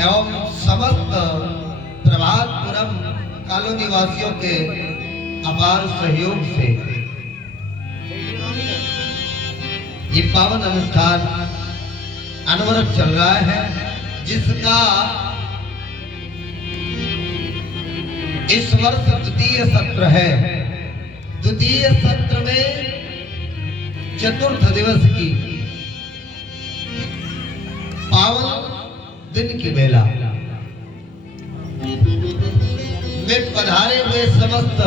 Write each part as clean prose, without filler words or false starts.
एवं समस्त प्रभातपुरम कॉलोनी वासियों के अपार सहयोग से ये पावन अनुष्ठान अनवरत चल रहा है, जिसका इस वर्ष द्वितीय सत्र है। द्वितीय सत्र में चतुर्थ दिवस की पावन दिन की बेला में पधारे हुए समस्त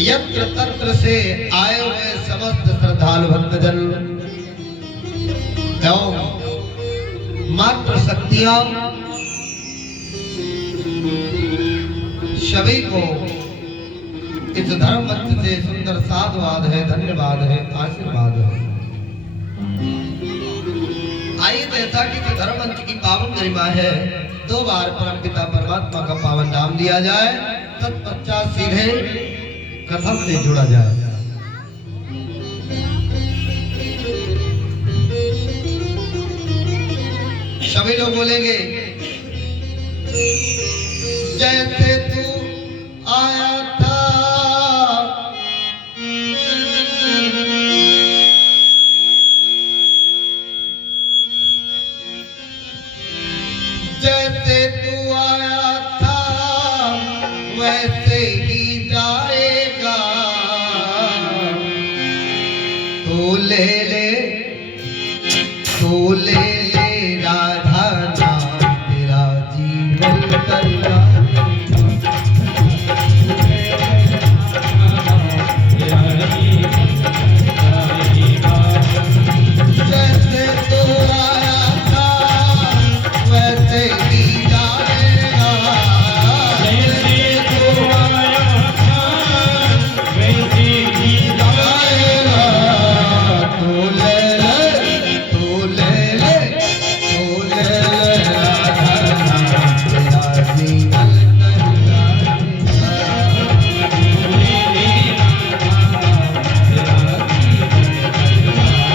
यत्र तत्र से आए हुए समस्त श्रद्धालु भक्तजन एवं मात्र शक्तियां सभी को इस धर्म मंच से सुंदर साधुवाद है, धन्यवाद है, आशीर्वाद है। आइए जैसा कि धर्म मंच की पावन गरिमा है, 2 बार परमपिता परमात्मा का पावन नाम लिया जाए, तत्पश्चात सीधे कथम से जुड़ा जाए। सभी लोग बोलेंगे जैसे तू आया था जैसे तू आया था वैसे ही जाएगा, तू ले ले तू ले ले राधा नाम तेरा जीवन करना। जैसे तू आया था वैसे ही जाएगा, जैसे तू आया था वैसे ही जाएगा। तू ले ले तू ले ले तू ले ले राधा नाम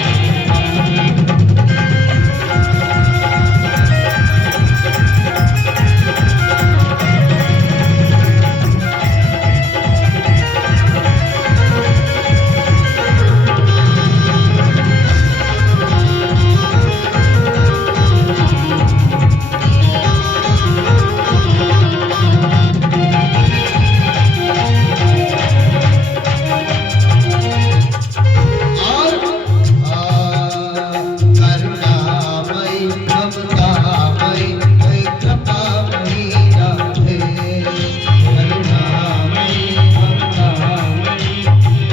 तेरा जीवन करना।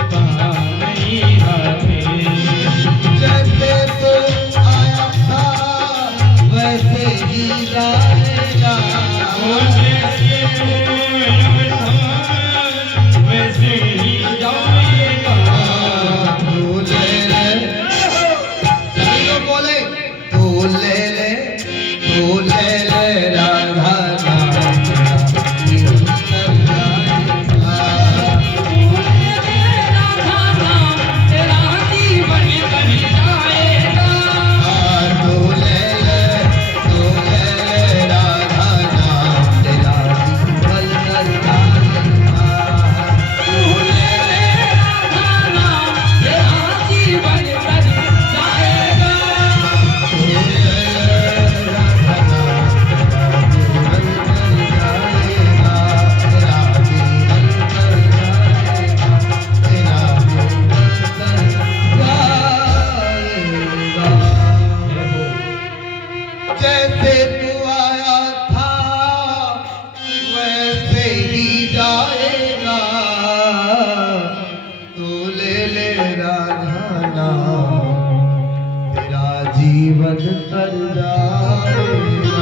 जीवन तर जाएगा।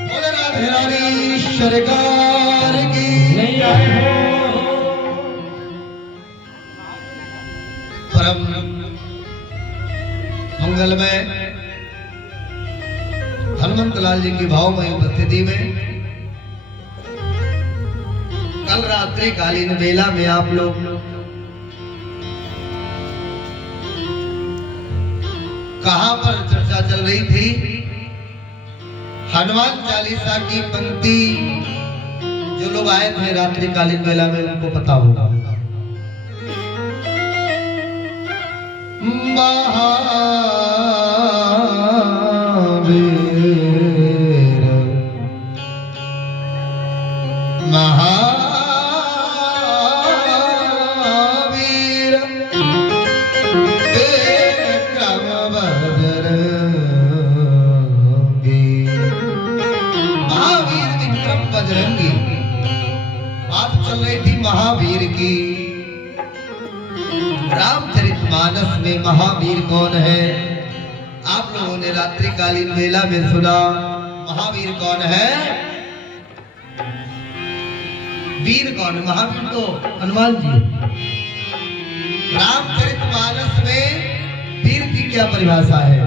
बोले राधे रानी सरकार की परम मंगलमय हनुमंत लाल जी की भावमय उपस्थिति में कल रात्रि कालीन बेला में आप लोग कहां पर चर्चा चल रही थी हनुमान चालीसा की पंक्ति जो लोग आए थे रात्रिकालीन वेला में उनको पता होगा। महावीर महावीर विक्रम बजरंगी। महावीर विक्रम बजरंगी बात चल रही थी महावीर की। रामचरितमानस में महावीर कौन है? आप लोगों ने रात्रिकालीन वेला में सुना। महावीर कौन है? वीर कौन है? महावीर तो हनुमान जी। रामचरितमानस में वीर की क्या परिभाषा है?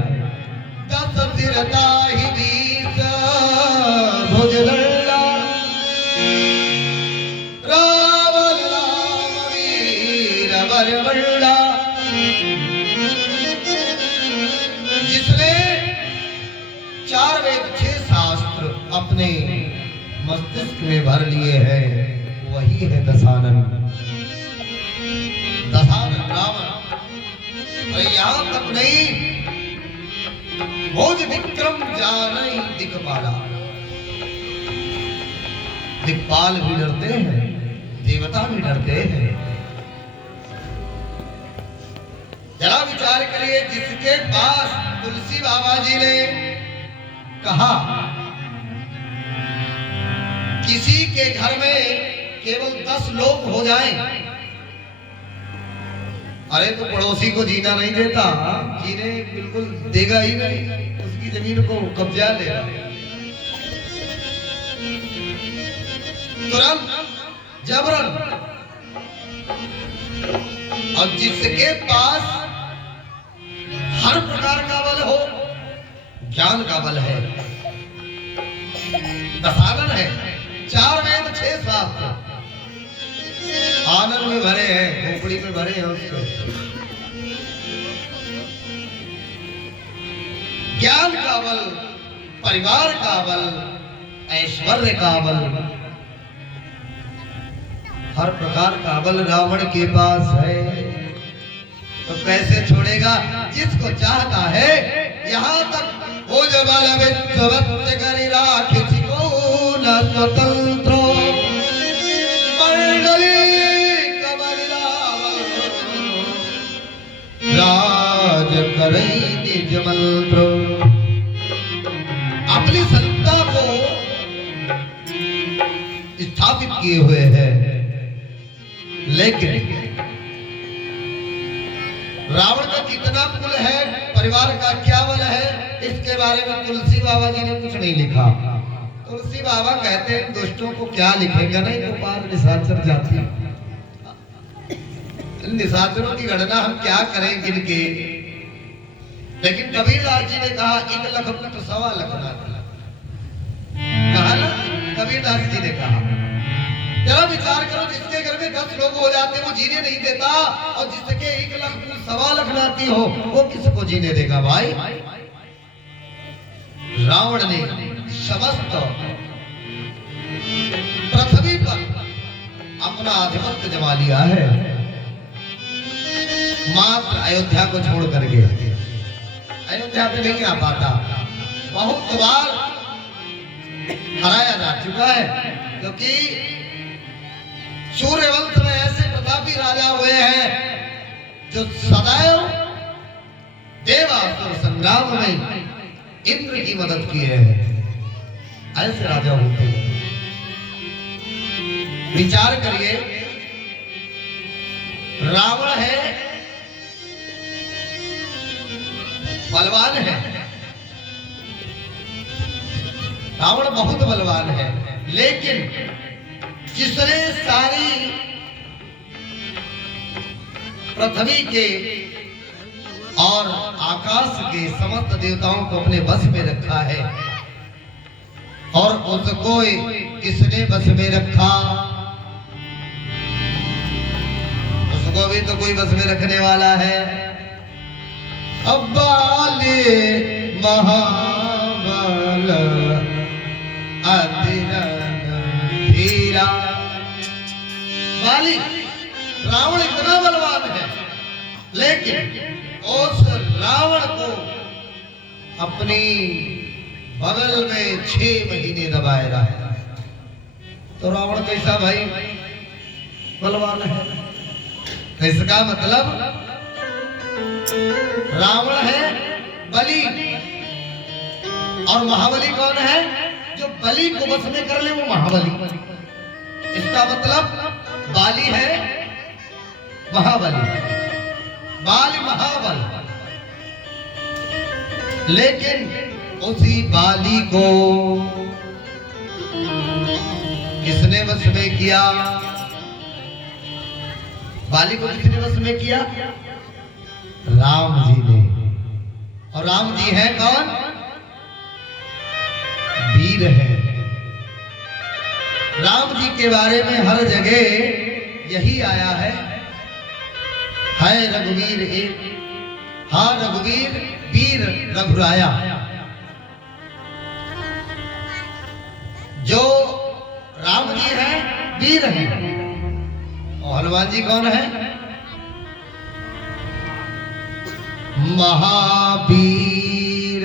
दस सिरता ही बीस भुजदंडा रावण राम वीर बरबंडा। जिसने 4 वेद 6 शास्त्र अपने मस्तिष्क में भर लिए हैं वही है दशानन। दशानन रावण। और यहां तक नहीं, भोज विक्रम जानई दिक्पाला। दिक्पाल भी डरते हैं, देवता भी डरते हैं। जरा विचार करिए, जिसके पास तुलसी बाबा जी ने कहा किसी के घर में केवल 10 लोग हो जाएं, अरे तो पड़ोसी को जीना नहीं देता, जीने बिल्कुल देगा ही नहीं, उसकी जमीन को कब्जा लेगा। तुरंत जबरन। और जिसके पास हर प्रकार का बल हो, ज्ञान का बल है, दशानन है, 4 वेद 6 शास्त्र आनंद में भरे हैं, खोपड़ी में भरे हैं उसको। ज्ञान का बल, परिवार का बल, ऐश्वर्य का बल, हर प्रकार का बल रावण के पास है। तो कैसे छोड़ेगा? जिसको चाहता है यहाँ तक हो जो बल विश्ववत्य करि राखि को न स्वतंत्र मंडली कमल राज करई निज मंत्र। अपनी सत्ता को स्थापित किए हुए हैं, लेकिन रावण का कितना कुल है, परिवार का क्या बल है, इसके बारे में तुलसी बाबा जी ने कुछ नहीं लिखा। तुलसी बाबा कहते हैं दुष्टों को क्या लिखेगा, नहीं तो पार निशाचर जाती। निशाचरों की गणना हम क्या करें गिनके। लेकिन कबीरदास जी ने कहा 1 लाख पुत्र 1.25 लाख कहा ना, कबीरदास जी ने कहा। जरा विचार करो, जिसके घर में 10 लोग हो जाते वो जीने नहीं देता, और जिसके 1 लाख 1.25 लाख नाती हो वो किसको जीने देगा भाई? रावण ने समस्त पृथ्वी पर अपना आधिपत्य जमा लिया है, मात्र अयोध्या को छोड़ करके। अयोध्या पे नहीं आ पाता, बहुत बार हराया जा चुका है, क्योंकि सूर्यवंश में ऐसे प्रतापी राजा हुए हैं जो सदैव देवासुर संग्राम में इंद्र की मदद किए हैं। ऐसे राजा होते हैं। विचार करिए, रावण है, बलवान है, रावण बहुत बलवान है, लेकिन जिसने सारी पृथ्वी के और आकाश के समस्त देवताओं को अपने बस में रखा है, और उसको किसने बस में रखा? उसको भी तो कोई बस में रखने वाला है। अब्बाले महाबल बाली रावण इतना बलवान है, लेकिन उस रावण को अपनी बगल में 6 महीने दबाए रहा। तो रावण कैसा भाई बलवान है? इसका मतलब रावण है बलि, और महाबली कौन है? जो बलि को बस में कर ले वो महाबली। इसका मतलब बाली है महाबली, बाल महाबल। लेकिन उसी बाली को किसने वश में किया? बाली को किसने वश में किया? राम जी ने। और राम जी हैं कौन? वीर है। राम जी के बारे में हर जगह यही आया है रघुवीर एक, हाँ रघुवीर वीर रघुराया। जो राम जी हैं वीर हैं, और हनुमान जी कौन है? महावीर।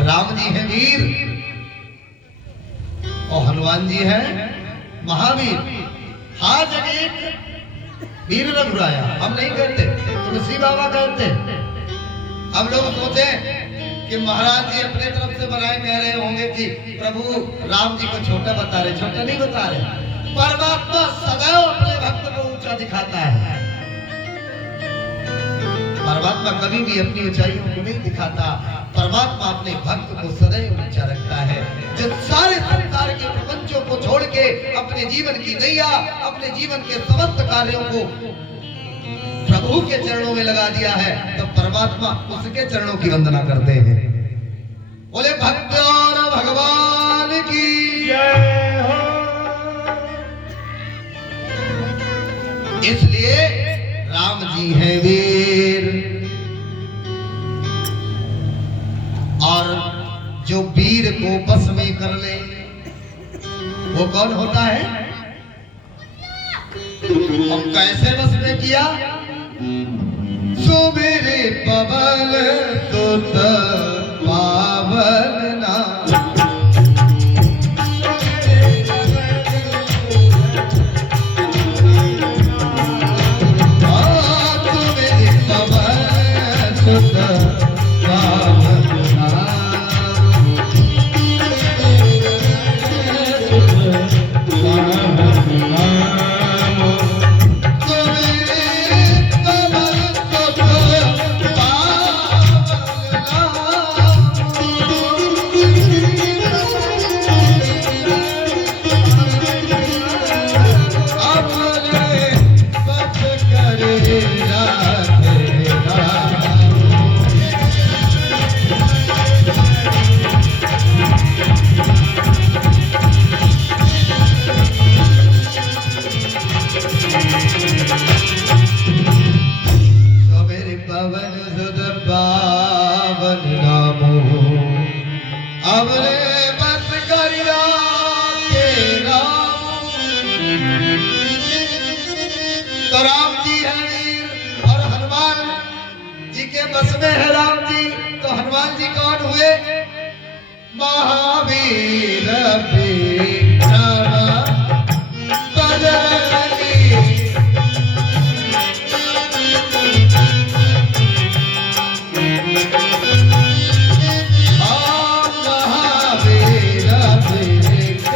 राम जी हैं वीर और हनुमान जी हैं महावीर। हर जगह वीर रघुराया हम नहीं कहते, तुलसी बाबा कहते। अब लोग सोचे कि महाराज जी अपने तरफ से बनाए कह रहे होंगे कि प्रभु राम जी को छोटा बता रहे। छोटा नहीं बता रहे, परमात्मा सदैव अपने भक्त को ऊंचा दिखाता है। परमात्मा कभी भी अपनी ऊंचाइयों को नहीं दिखाता। परमात्मा अपने भक्त को सदैव ऊंचा रखता है। जो सारे संसार के प्रपंचों को छोड़ के अपने जीवन की नैया, अपने जीवन के समस्त कार्यों को प्रभु के चरणों में लगा दिया है, तो परमात्मा उसके चरणों की वंदना करते हैं। बोले भक्त और भगवान की जय हो। इसलिए राम जी हैं वीर, और जो वीर को बस में कर ले वो कौन होता है? और कैसे बस में किया? सो मेरे पवन सुत पावन नाम। तो राम जी है वीर और हनुमान जी के बस में है राम जी। तो हनुमान जी कौन हुए? महावीर विक्रम बजरंगी। महावीर विक्रम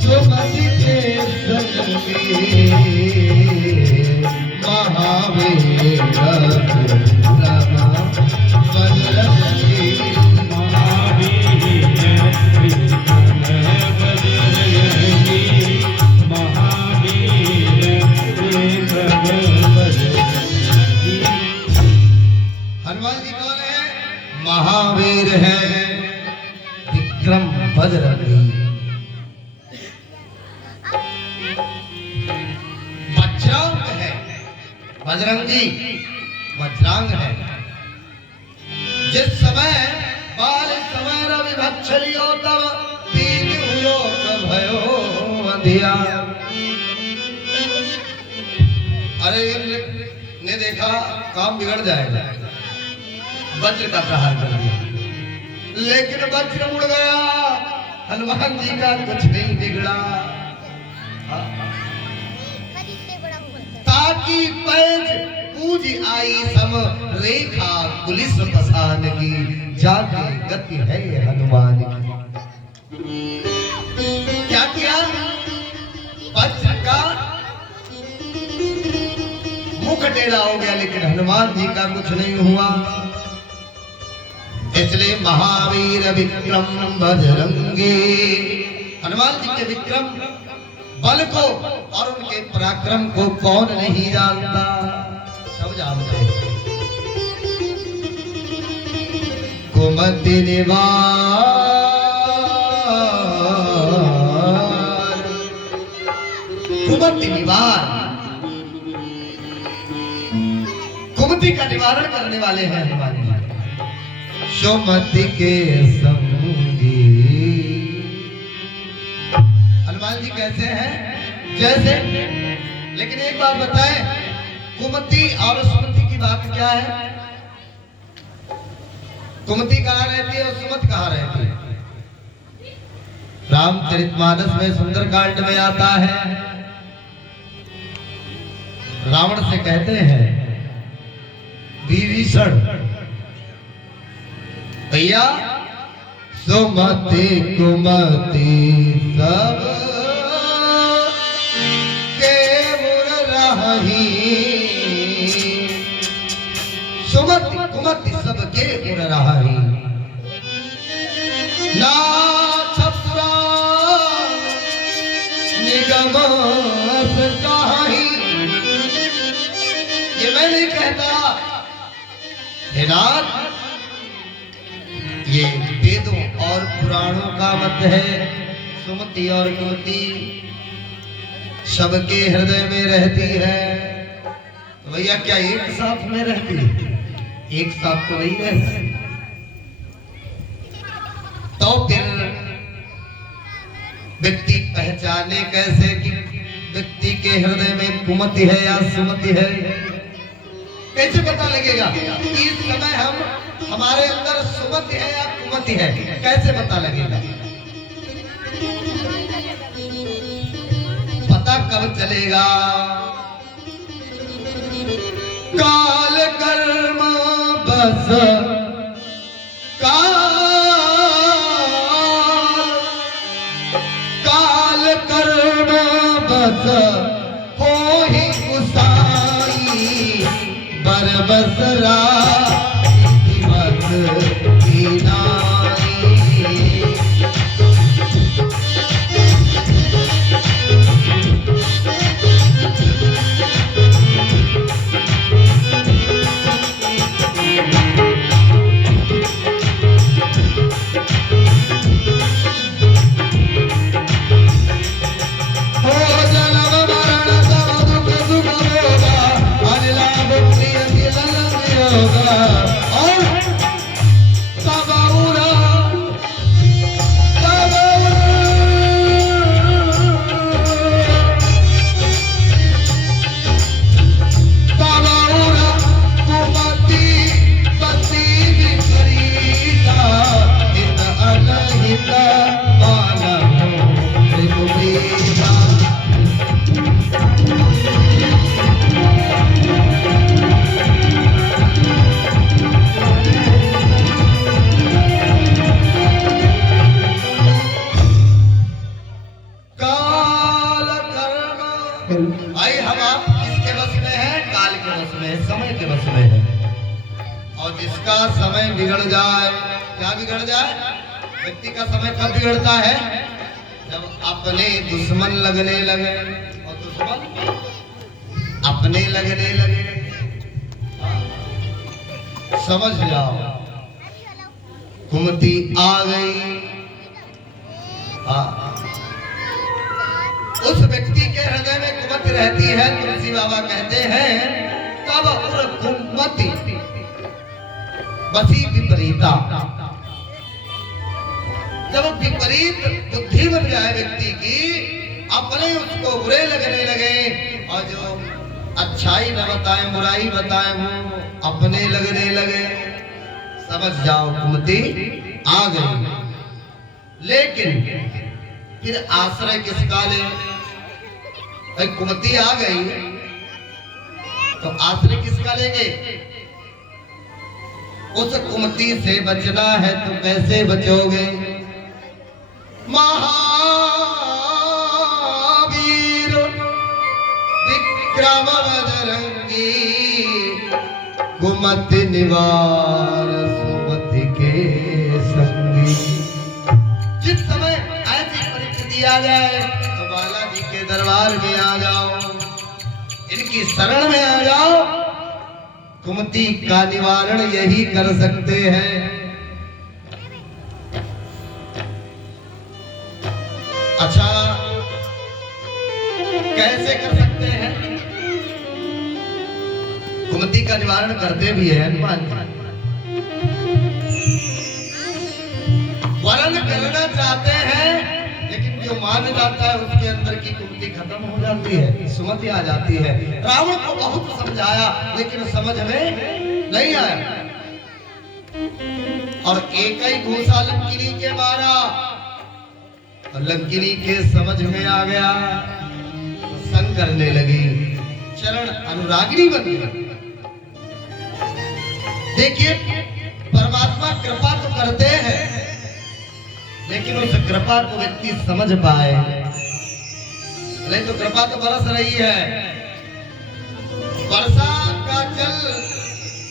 सुमति महावीर विक्रम बजरंगी। हनुमान जी कौन है? महावीर है, विक्रम बजरंगी। वज्रांग है, बजरंगी वज्रांग है। जिस समय बाल समय रवि भक्षलियो तब तीन लोक भयो अंधिया। अरे ने देखा काम बिगड़ जाएगा, वज्र का प्रहार कर दिया, लेकिन वज्र उड़ गया, हनुमान जी का कुछ नहीं बिगड़ा। ताकि पैज पूज आई सम रेखा पुलिस पसान की, जाके गति है हनुमान की। क्या किया? वज्र का मुख टेढ़ा हो गया, लेकिन हनुमान जी का कुछ नहीं हुआ। इसलिए महावीर विक्रम बजरंगी। हनुमान जी के विक्रम बल को और उनके पराक्रम को कौन नहीं जानता, सब जानते हैं। कुमति निवार, कुमति निवार, कुमति का निवारण करने वाले हैं हनुमान जी। सुमति के संगी। हनुमान जी कैसे हैं? जैसे, लेकिन एक बात बताएं, कुमति और सुमति की बात क्या है? कुमति कहाँ रहती है और सुमति कहाँ रहती है? रामचरितमानस में सुंदरकांड में आता है, रावण से कहते हैं विभीषण, भैया सुमति कुमति सब के मुर रही, सुमति कुमति सब के मुर रही, ना छपुरा निगम काही। ये मैं नहीं कहता, हे नाथ, ये वेदों और पुराणों का मत है। सुमति और कुमति सबके हृदय में रहती है। तो भैया क्या एक साथ में रहती है? एक साथ तो नहीं रहती। तो फिर व्यक्ति पहचाने कैसे कि व्यक्ति के हृदय में कुमति है या सुमति है? कैसे पता लगेगा कि इस समय हमारे अंदर सुमति है या कुमति है? कैसे पता लगेगा? पता कब चलेगा? काल कर्म बस काल कर्म बस हो ही गुसाई, बरबसरा और जिसका समय बिगड़ जाए, क्या बिगड़ जाए? व्यक्ति का समय कब बिगड़ता है? जब अपने दुश्मन लगने लगे, और दुश्मन अपने लगने लगे। समझ जाओ, कुमति आ गई। उस व्यक्ति के हृदय में कुमति रहती है। तुलसी बाबा कहते हैं तब उर कुमति बसी विपरीता। जब विपरीत बुद्धि बन जाए व्यक्ति की, अपने उसको बुरे लगने लगे, और जो अच्छाई न बताए बुराई बताए वो अपने लगने लगे, समझ जाओ कुमति आ गई। लेकिन फिर आश्रय किसका ले? भाई कुमति आ गई तो आश्रय किसका लेंगे? उस कुमति से बचना है तो कैसे बचोगे? महावीर विक्रम बजरंगी, कुमति निवार सुमति के संगी। जिस समय ऐसी परिस्थिति आ जाए तो बालाजी के दरबार में आ जाओ, इनकी शरण में आ जाओ। कुमति का निवारण यही कर सकते हैं। अच्छा, कैसे कर सकते हैं? कुमति का निवारण करते भी है हनुमान जी। वरण करना चाहते हैं, लेकिन जो मान जाता है उसके अंदर की कुमति खत्म हो जाती है, सुमति आ जाती है। रावण को बहुत समझाया लेकिन समझ में नहीं आया, और एक ही घूसा लंकिनी के मारा, और लंकिनी के समझ में आ गया, संग करने लगी, चरण अनुरागिनी बन गई। देखिए, परमात्मा कृपा तो करते हैं, लेकिन उस कृपा को व्यक्ति समझ पाए। नहीं तो कृपा तो बरस रही है, वर्षा का जल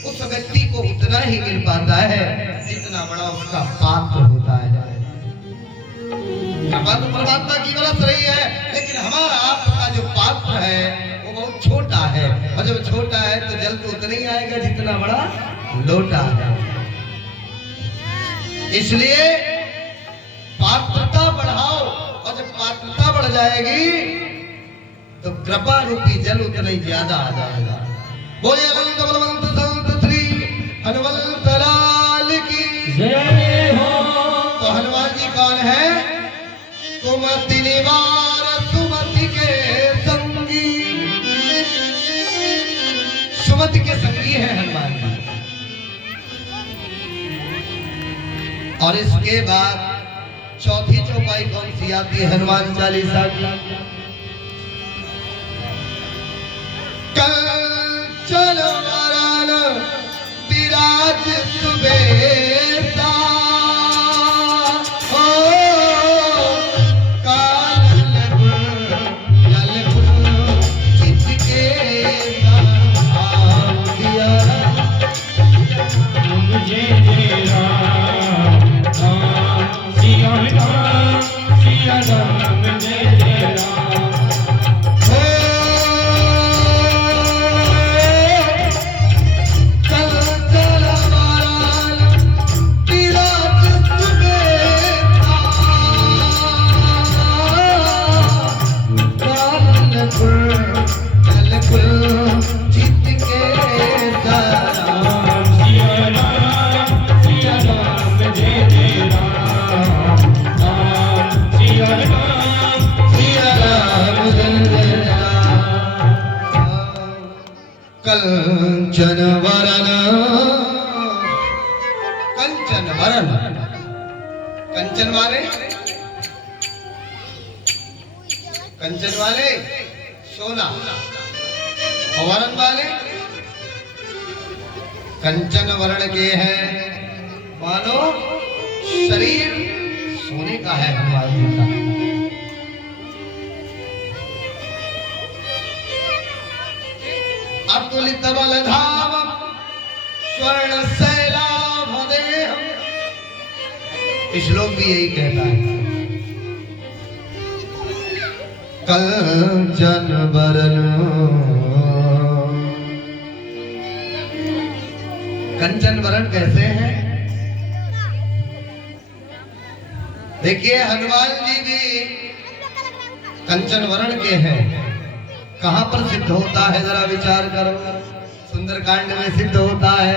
उस व्यक्ति को उतना ही मिल पाता है जितना बड़ा उसका पात्र होता है। कृपा तो परमात्मा की बरस रही है, लेकिन हमारा आपका जो पात्र है वो बहुत छोटा है, और जब छोटा है तो जल तो उतना ही आएगा जितना बड़ा लोटा है। इसलिए पात्रता बढ़ाओ, और जब पात्रता बढ़ जाएगी तो कृपा रूपी जल उतना ही ज्यादा आ जाएगा। बोलिए अनंत बलवंत संत श्री हनुमंत लाल की जय हो। तो हनुमान जी कौन है? कुमति निवार सुमति के संगी। सुमति के संगी है हनुमान जी। और इसके बाद चौथी चौपाई कौन सी आती है हनुमान चालीसा की? कंचन वरण विराज सुबेसा, कंचन वरण, कंचन वरण, कंचन वाले, कंचन वाले सोना, और वरण वाले कंचन वर्ण के हैं, मानो शरीर सोने का है हनुमान जी का। अतुलित बल धाम स्वर्ण से श्लोक भी यही कहता है, कंचन बरन। कंचन वरण कैसे हैं? देखिए हनुमान जी भी कंचन वरण के हैं। कहां पर सिद्ध होता है, जरा विचार करो। सुंदरकांड में सिद्ध होता है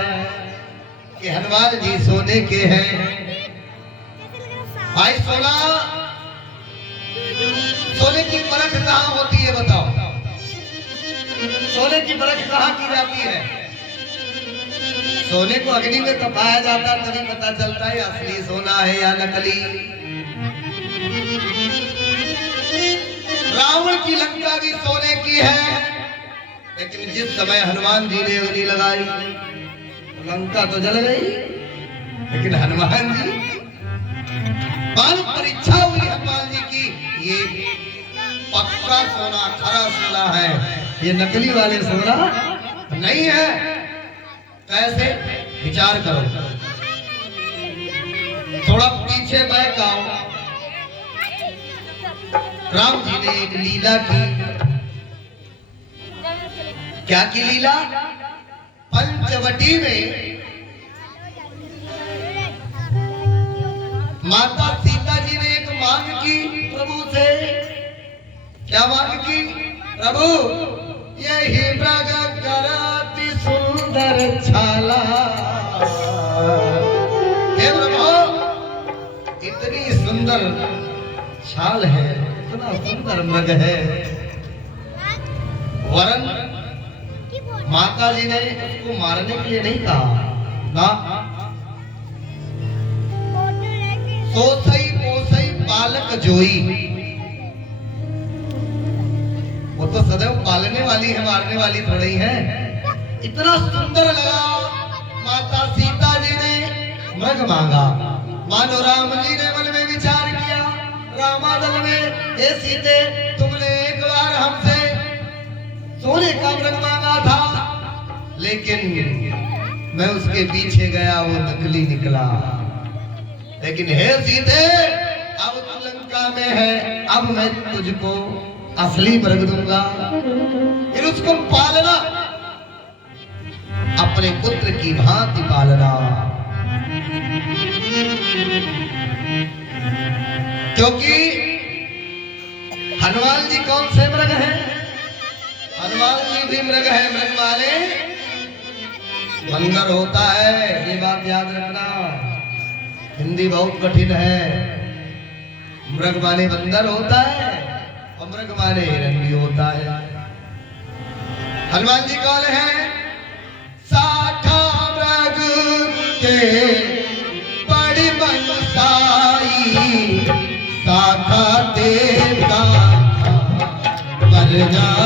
कि हनुमान जी सोने के हैं। भाई सोने की परख कहां होती है बताओ? सोने की परख कहां की जाती है? सोने को अग्नि में तपाया जाता तभी पता चलता है असली सोना है या नकली। रावण की लंका भी सोने की है, लेकिन जिस समय हनुमान जी ने अग्नि लगाई लंका तो जल गई, लेकिन हनुमान जी बाल परीक्षा हुई हनुमान जी की, ये पक्का सोना खरा सोना है, ये नकली वाले सोना नहीं है। कैसे? विचार करो, थोड़ा पीछे बैक आओ। राम जी ने एक लीला की। क्या की लीला? पंचवटी में माता सीता जी ने एक मांग की प्रभु से। क्या मांग की? प्रभु यही मृग कराती सुंदर छाला। हे प्रभु इतनी सुंदर छाल है, इतना सुंदर मृग है, वरन माता जी ने उसको मारने के लिए नहीं कहा ना। सोसई पोसई पालक जोई, वो तो सदैव पालने वाली है, मारने वाली थोड़ी है। इतना सुंदर लगा, माता सीता जी ने मृग मांगा। मानो राम जी ने मन में विचार किया, रामादल में, हे सीते तुमने एक बार हमसे सोने का मृग मांगा था, लेकिन मैं उसके पीछे गया, वो नकली निकला। लेकिन हे सीते अब तू लंका में है, अब मैं तुझको असली मृग दूंगा, फिर उसको पालना, अपने पुत्र की भांति पालना। क्योंकि हनुमान जी कौन से मृग हैं? हनुमान जी भी मृग है, मृग माने बंदर होता है, ये बात याद रखना। हिंदी बहुत कठिन है। मृग माने बंदर होता है और मृग माने हिरण भी होता है। हनुमान जी कौन है? साखा मृग के बड़ी मनसाई, साखा देवता पर जाई।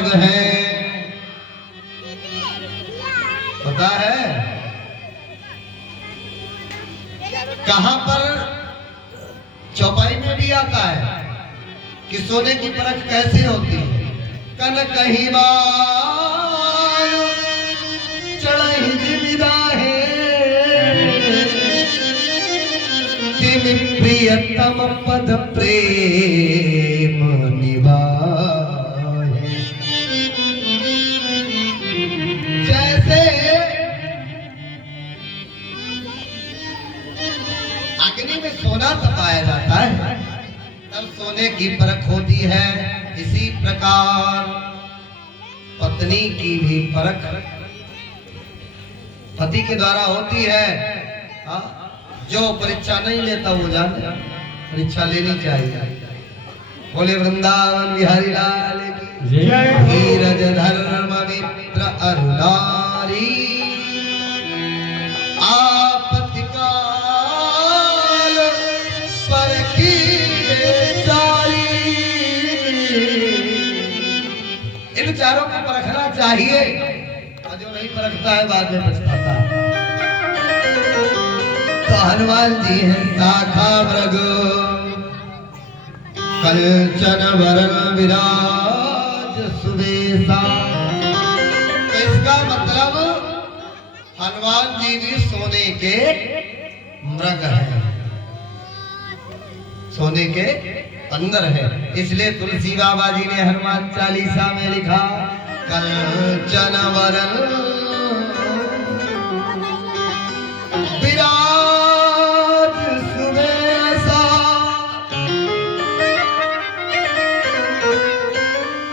मार्ग है, पता है कहां पर? चौपाई में भी आता है कि सोने की परख कैसे होती है। कन कहीं बार चढ़ी जिमिदा है, तिम प्रियतम पद प्रेम निवाहे। जैसे अग्नि में सोना तपाया जाता है तब सोने की परख होती है, इसी प्रकार पत्नी की भी परख पति के द्वारा होती है। हाँ? जो परीक्षा नहीं लेता वो जाने परीक्षा लेनी चाहिए। बोले वृंदावन बिहारी लाल की जय हो। धीरज धर्म मित्र अरुणारी, आपत्ति काल पर की चारी। इन चारों को परखना चाहिए, और जो नहीं परखता है बाद में पछताता है। तो हनुमान जी हैं शाखा मृग, कंचन वरण विराज सुबेसा। तो इसका मतलब हनुमान जी भी सोने के मृग हैं, सोने के अंदर है। इसलिए तुलसी बाबा जी ने हनुमान चालीसा में लिखा, कंचन वरण विराज सुबेसा।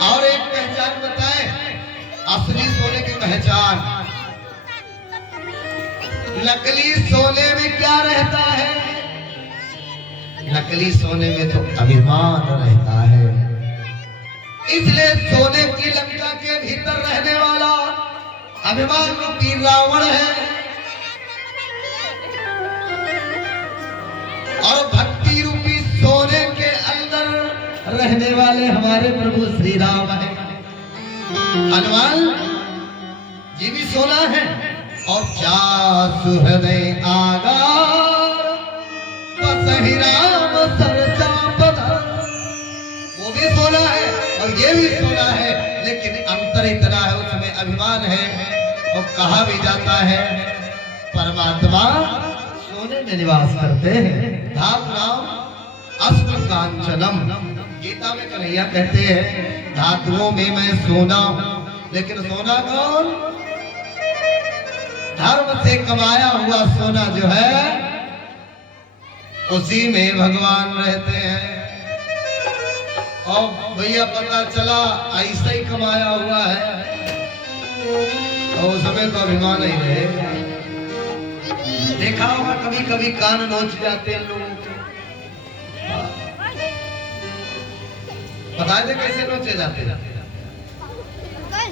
और एक पहचान बताए, असली सोने की पहचान। नकली सोने में क्या रहता है? नकली सोने में तो अभिमान रहता है। इसलिए सोने की लंका के भीतर रहने वाला अभिमान रूपी रावण है, और भक्ति रूपी सोने के अंदर रहने वाले हमारे प्रभु श्री राम है। हनुमान जी भी सोना है, और चासु हृदय आगार बसहि राम सरचा पधार। वो भी सोना है और ये भी सोना है, लेकिन अंतर इतना है, उसमें अभिमान है। और कहा भी जाता है परमात्मा सोने में निवास करते हैं। धातु नाम अस्त्र कांचनम। गीता में कन्हैया कहते हैं धातुओं में मैं सोना हूं, लेकिन सोना कौन? धर्म से कमाया हुआ सोना जो है उसी में भगवान रहते हैं। और भैया पता चला ऐसा ही कमाया हुआ है, और उसमें तो अभिमान ही रहेगा। देखा होगा कभी कभी कान नोच जाते हैं लोगों के, बता दे कैसे नोचे जाते हैं?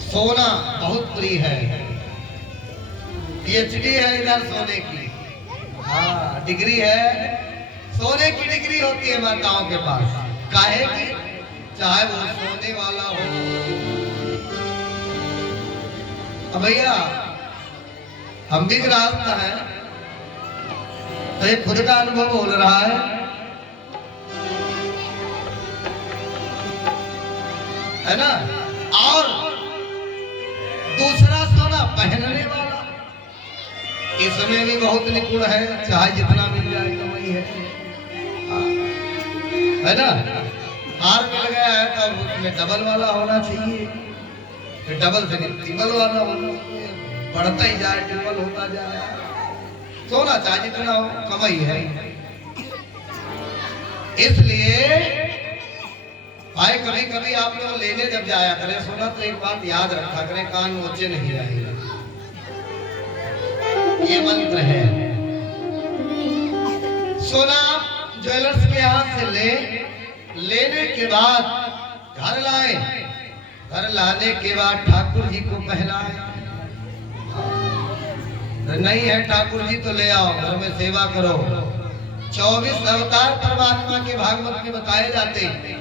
सोना बहुत प्रिय है, पीएचडी है इधर सोने की, हाँ डिग्री है, सोने की डिग्री होती है माताओं के पास। काहे की? चाहे वो सोने वाला हो। अब भैया हम भी गृहस्थ हैं, तो ये खुद का अनुभव हो रहा है ना? और दूसरा सोना पहनने वाला इसमें भी बहुत निपुण है, चाहे जितना मिल जाए कमाई है ना? हार मिल गया है तब उसमें डबल वाला होना चाहिए, फिर डबल से ट्रिपल वाला होना चाहिए, बढ़ता ही जाए, ट्रिपल होता जाए। सोना चाहे जितना हो कमाई है। इसलिए भाई कभी कभी आप लोग लेने जब जाया करें सोना तो एक बात याद रखा करें, कान नोचे नहीं रहेगा, ये मंत्र है। सोना ज्वेलर्स के हाथ से लेने के बाद घर लाए, घर लाने के बाद ठाकुर जी को पहनाए। नहीं है ठाकुर जी तो ले आओ, घर में सेवा करो। 24 अवतार परमात्मा के भागवत में बताए जाते हैं,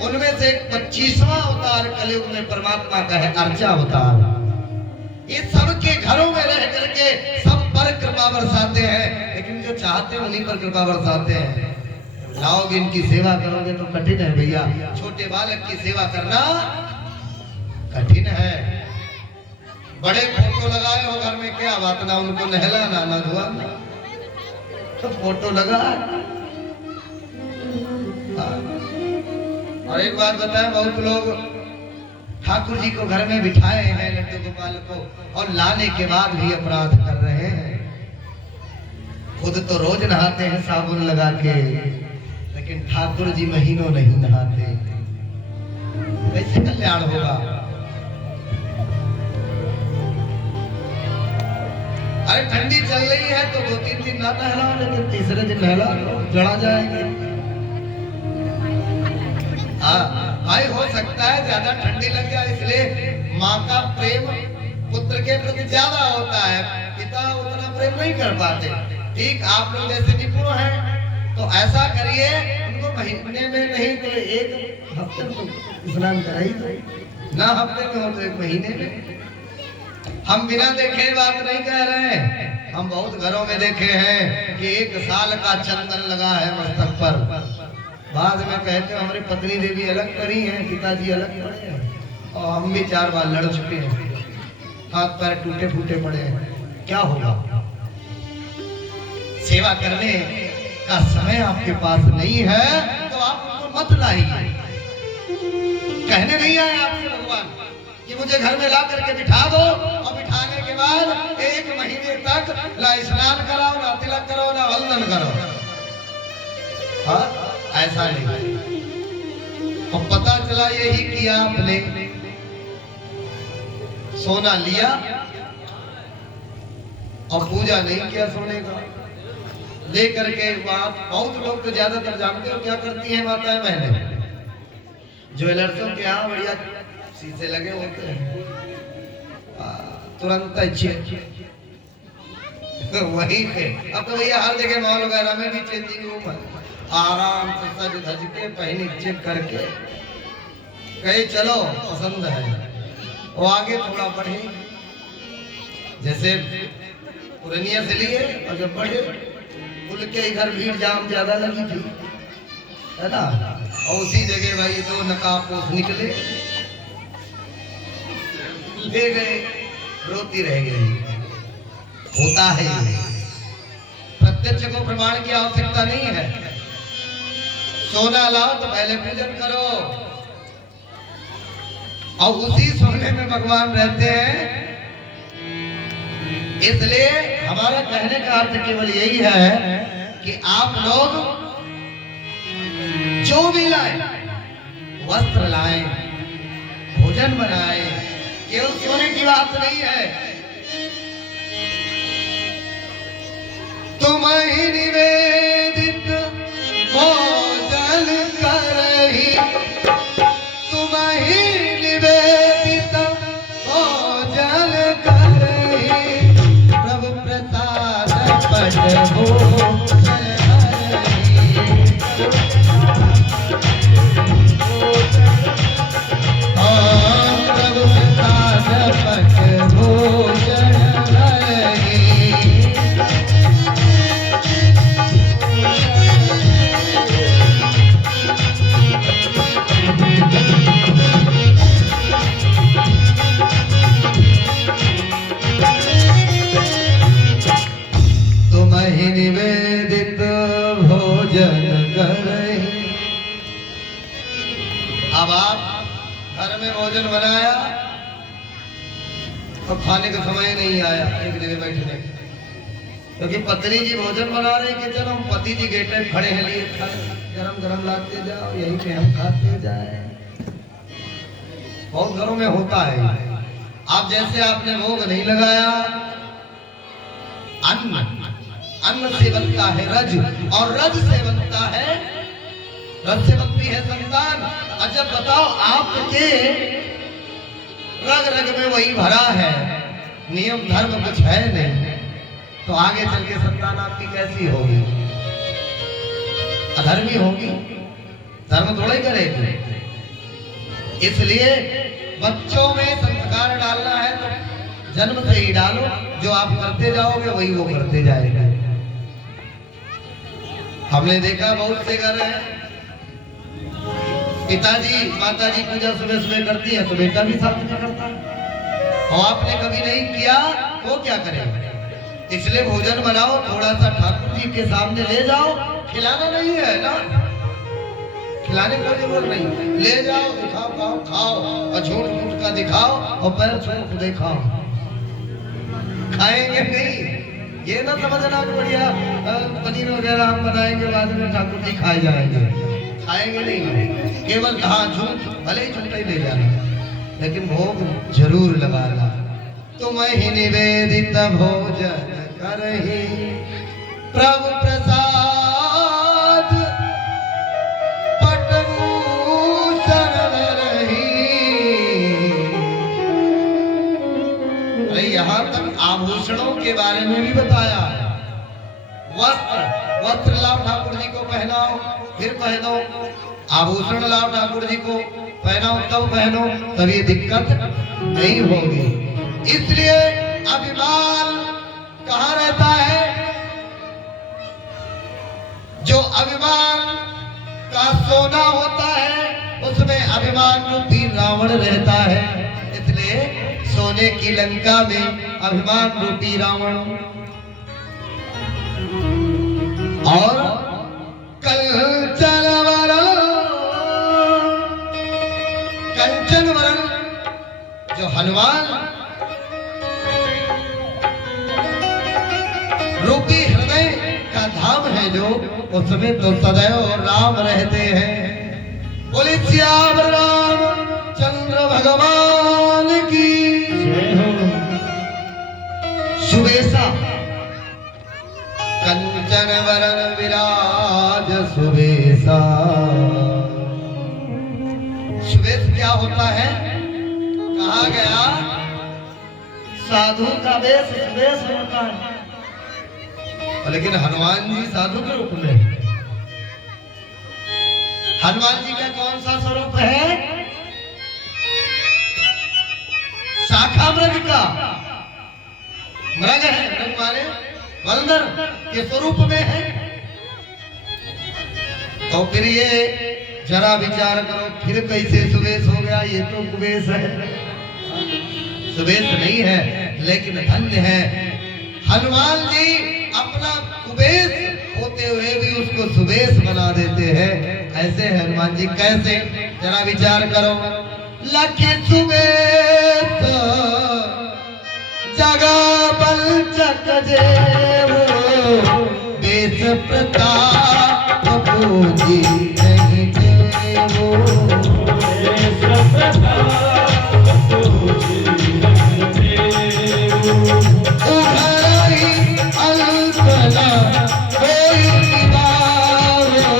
उनमें से 25वां अवतार कलयुग में परमात्मा का है अर्चा अवतार। ये सबके घरों में रह करके सब पर कृपा बरसाते हैं, लेकिन जो चाहते हैं उन्हीं पर कृपा बरसाते हैं। जाओगे इनकी सेवा करोगे तो कठिन है भैया, छोटे बालक की सेवा करना कठिन है। बड़े फोटो लगाए हो घर में, क्या बात ना उनको नहलाना ना धुआना, तो फोटो लगा। और एक बात बताएं, बहुत लोग ठाकुर जी को घर में बिठाए हैं लड्डू गोपाल को, और लाने के बाद भी अपराध कर रहे हैं। खुद तो रोज नहाते हैं साबुन लगा के, लेकिन ठाकुर जी महीनों नहीं नहाते। कैसे कल्याण होगा? अरे ठंडी चल रही है तो 2-3 दिन ना नहलाओ, लेकिन तीसरे दिन नहला जड़ा जाएंगे। भाई हो सकता है ज्यादा ठंडी लग जाए, इसलिए माँ का प्रेम पुत्र के प्रति ज्यादा होता है, पिता उतना प्रेम नहीं कर पाते। ठीक आप लोग जैसे निपुण हैं तो ऐसा करिए, उनको महीने में नहीं तो एक हफ्ते में स्नान कराइए, ना हफ्ते में हो तो 1 महीने में। हम बिना देखे बात नहीं कह रहे हैं, हम बहुत घरों में देखे हैं कि 1 साल का चंदन लगा है मस्तक पर, बाद में कहते हैं हमारी पत्नी देवी अलग करी है, पिताजी अलग पड़े हैं, और हम भी 4 बार लड़ चुके हैं, हाथ पैर टूटे फूटे पड़े हैं। क्या होगा? सेवा करने का समय आपके पास नहीं है तो आप उनको मत लाइए। कहने नहीं आए आपसे भगवान कि मुझे घर में ला करके बिठा दो, और बिठाने के बाद 1 महीने तक ना स्नान कराओ, ना तिलक करो, ना वंदन करो। हाँ, ऐसा नहीं। और पता चला यही किया आपने, सोना लिया और पूजा नहीं किया सोने का लेकर के। बात बहुत लोग तो ज्यादातर जानते हो क्या करती हैं माताएं बहनें, ज्वेलर्सों के यहाँ बढ़िया शीशे लगे होते हैं, तुरंत अच्छे वहीं पे। अब तो भैया हर जगह मॉल वगैरह में भी चेंजिंग रूम है, आराम से सज धज के पहनी चेक करके कहे चलो पसंद है, वो आगे थोड़ा बढ़े। जैसे पुरनिया से लिए और जब बढ़े पुल के इधर भीड़ जाम ज्यादा लगी थी, है ना, और उसी जगह भाई 2 नकाबपोश निकले, ले गए, रोती रह गई। होता है, प्रत्यक्ष को प्रमाण की आवश्यकता नहीं है। सोना लाओ तो पहले पूजन करो, और उसी सोने में भगवान रहते हैं। इसलिए हमारा कहने का अर्थ केवल यही है कि आप लोग जो भी लाए, वस्त्र लाए, भोजन बनाए, केवल सोने की बात नहीं है। तुम ही निवेदित भोजन करही, तुम ही निवेदित भोजन करही, प्रभु प्रसाद पट भोजन प्रभु प्रसाद पट भोजन करही। निवेदित भोजन करही। अब आप घर में भोजन बनाया तो खाने का समय नहीं आया एक जगह बैठने, क्योंकि पत्नी जी भोजन बना रही कि चलो पति जी गेट पे खड़े हैं, लिए गरम गरम लाते जाओ, यहीं पे हम खाते जाए। बहुत घरों में होता है। आप जैसे आपने भोग नहीं लगाया, अन्न से बनता है रज, और रज से बनता है, रज से बनती है संतान। अच्छा बताओ, आपके रग रग में वही भरा है, नियम धर्म कुछ है नहीं, तो आगे चल के संतान आपकी कैसी होगी? अधर्मी होगी, धर्म थोड़ा ही करेगी। इसलिए बच्चों में संस्कार डालना है तो जन्म से ही डालो। जो आप करते जाओगे वही वो करते जाएगा। हमने देखा बहुत से घर हैं, पिताजी माताजी पूजा सुबह सुबह करती है तो बेटा भी साथ में करता है। और आपने कभी नहीं किया वो क्या करेगा? इसलिए भोजन बनाओ, थोड़ा सा ठाकुर जी के सामने ले जाओ। खिलाना नहीं है ना, खिलाने को जरूरत नहीं, ले जाओ, दिखाओ, खाओ, खाओ और झूठ मूठ का दिखाओ और पैर छू के दिखाओ। खाएंगे नहीं, ये ना समझना कि बढ़िया पनीर वगैरह हम बनाएंगे बाद में ठाकुर जी खाए जाएंगे। खाएंगे नहीं, केवल हाँ झूठ, भले ही झूठा ही ले जाना, लेकिन भोग जरूर लगाना। तुम ही निवेदित भोजन करही प्रभु प्रसाद पटभूषण रही। अरे यहाँ तक आभूषणों के बारे में भी बताया। वस्त्र लाओ ठाकुर जी को पहनाओ, फिर पहनो। आभूषण लाओ ठाकुर जी को पहनाओ, तब पहनो, तब ये दिक्कत नहीं होगी। इसलिए अभिमान कहाँ रहता है? जो अभिमान का सोना होता है उसमें अभिमान रूपी रावण रहता है। इसलिए सोने की लंका में अभिमान रूपी रावण और कंचन वरण जो हनुमान रूपी हृदय का धाम है, जो उसमें तो सदैव राम रहते हैं। बोले श्याम रामचंद्र भगवान की सुबेसा कंचन वरण विराज सुबेसा। सुबेस क्या होता है? कहा गया साधु का वेश सुबेस होता है, लेकिन हनुमान जी साधु के रूप में। हनुमान जी का कौन सा स्वरूप है? शाखा मृग का। मृग है, मृग माने बंदर के स्वरूप में है। तो फिर ये जरा विचार करो, फिर कैसे सुबेश हो गया? ये तो कुबेश है, सुबेश नहीं है, लेकिन धन्य है हनुमान जी। अपना कुबेश होते हुए भी उसको सुबेश बना देते हैं। ऐसे हनुमान जी कैसे? जरा विचार करो। लखी सुबेश जगा बल चक जेवो, बेस प्रताप पूजी नहीं जेवो, बेस प्रताप पूजी नहीं जेवो। उघरही अलकला कोई निवारो,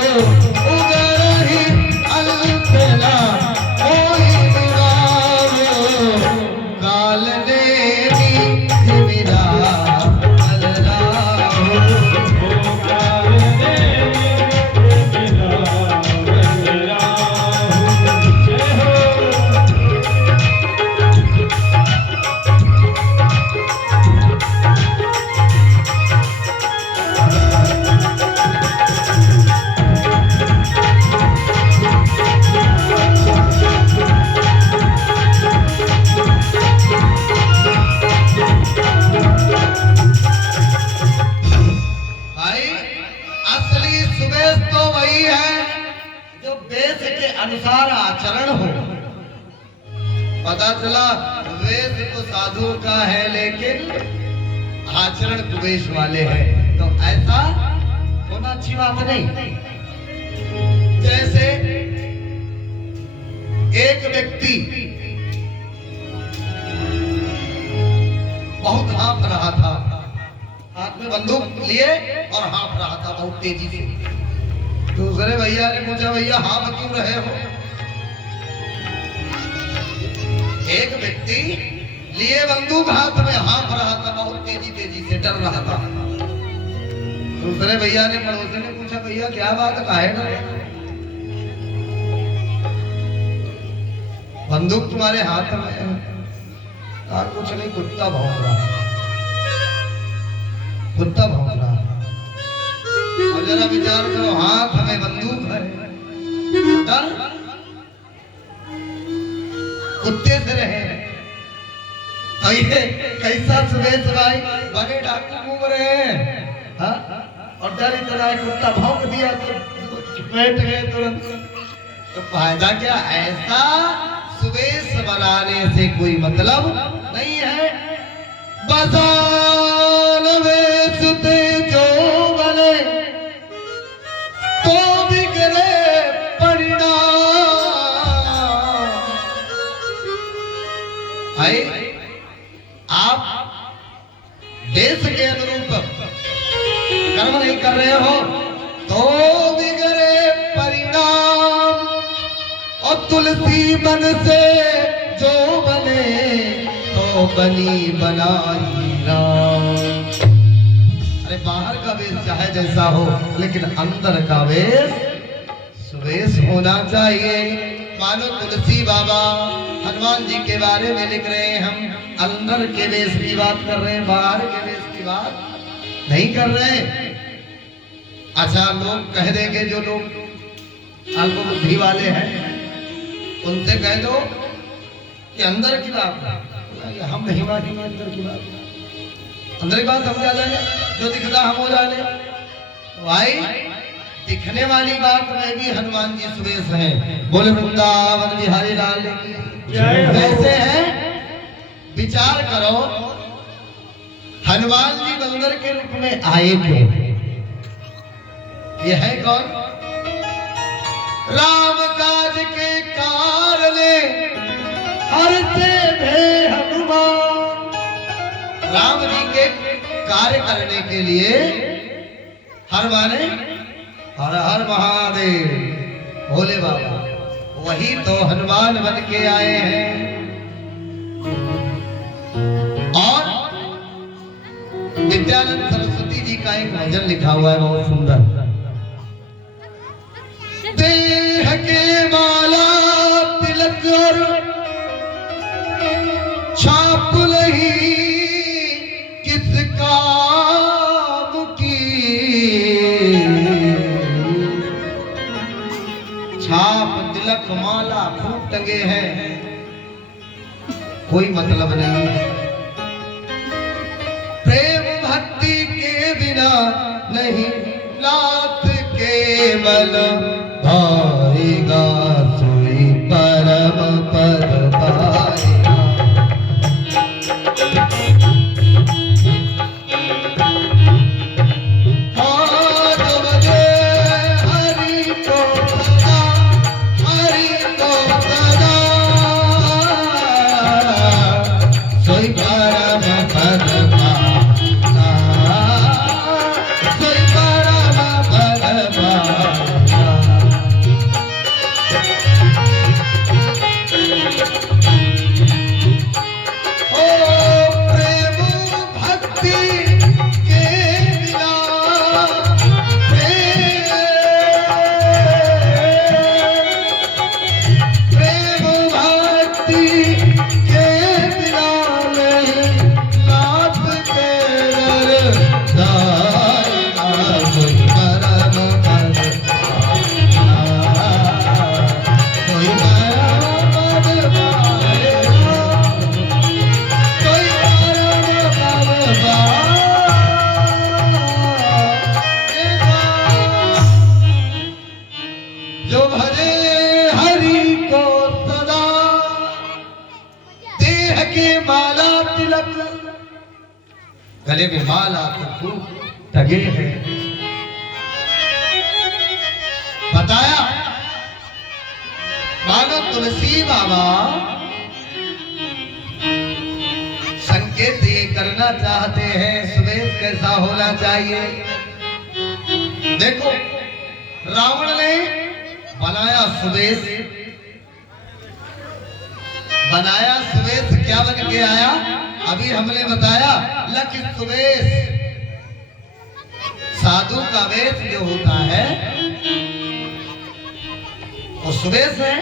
उघरही अलकला कोई निवारो, काल देवी मेरा अलराहो, काल देवी मेरा अनुसार आचरण हो। पता चला वेद तो साधु का है लेकिन आचरण कुबेश वाले हैं, तो ऐसा होना अच्छी बात नहीं। जैसे एक व्यक्ति बहुत हाँफ रहा था, हाथ में बंदूक लिए और हाँफ रहा था बहुत तेजी से। दूसरे भैया ने पूछा, भैया हाँफ क्यों रहे हो? एक व्यक्ति लिए बंदूक हाथ में हाँफ रहा था, बहुत तेजी तेजी से डर रहा था। दूसरे भैया ने पड़ोसी ने पूछा, भैया क्या बात है ना? बंदूक तुम्हारे हाथ में है। कहा कुछ नहीं, कुत्ता भौंक रहा, कुत्ता भौंक रहा। और जरा विचार करो, हाथ में बंदूक है, डर कुत्ते से रहे। तो ये कैसा सुबह भाई, बड़े डाकू घूम रहे हैं, हाँ? और डर इतना है, कुत्ता भौंक दिया तो बैठ गए तुरंत। तो फायदा क्या? ऐसा सुवेश बनाने से कोई मतलब नहीं है। बसान वेशते जो बने तो बिगड़े परिणाम। आए आप देश के अनुरूप कर्म नहीं कर रहे हो तो बिगड़े परिणाम। और तुलसी मन से जो बने तो बनी बनाई राम। अरे बाहर का वेश चाहे जैसा हो, लेकिन अंदर का वेश सुवेश होना चाहिए। मानो तुलसी बाबा हनुमान जी के बारे में लिख रहे हैं, हम अंदर के वेश की बात कर रहे हैं, बाहर के वेश की बात नहीं कर रहे। अच्छा, लोग कह देंगे, जो लोग अल्प बुद्धि वाले हैं उनसे कह दो कि अंदर की बात हम नहीं मानेंगे। अंदर की बात, अंदर की बात हम क्या जाने, जो दिखता हम हो जाने। भाई दिखने वाली बात में भी हनुमान जी सुवेश हैं। बोले वृंदावन बिहारी लाल कैसे हैं? विचार करो, हनुमान जी बंदर के रूप में आए क्यों? ये है कौन? राम काज के कारणे हरते थे हनुमान। राम जी के कार्य करने के लिए हर माने हर हर महादेव भोले बाबा, वही तो हनुमान बन के आए हैं। और विद्यानंद सरस्वती जी का एक भजन लिखा हुआ है, बहुत सुंदर। देह के माला तिलक और छाप नहीं किस काम की। छाप तिलक माला खूब टंगे हैं, कोई मतलब नहीं है। प्रेम भक्ति के बिना नहीं नाथ के मन भाएगा, सोई परम पद पाएगा। हाँ जो बजे हरि को सदा, हरि को सदा, सोई परम पद पाएगा, सोई परम पद पाएगा। जो भजे हरि को सदा, देह के माला तिलक, गले में माला तो खूब टगे हैं। बताया मानो तुलसी बाबा संकेत ये करना चाहते हैं, सुवेश कैसा होना चाहिए। देखो, रावण ने बनाया सुवेश, बनाया सुवेश, क्या बन के आया? अभी हमने बताया लख सुवेश। साधु का वेश जो होता है वो सुवेश है,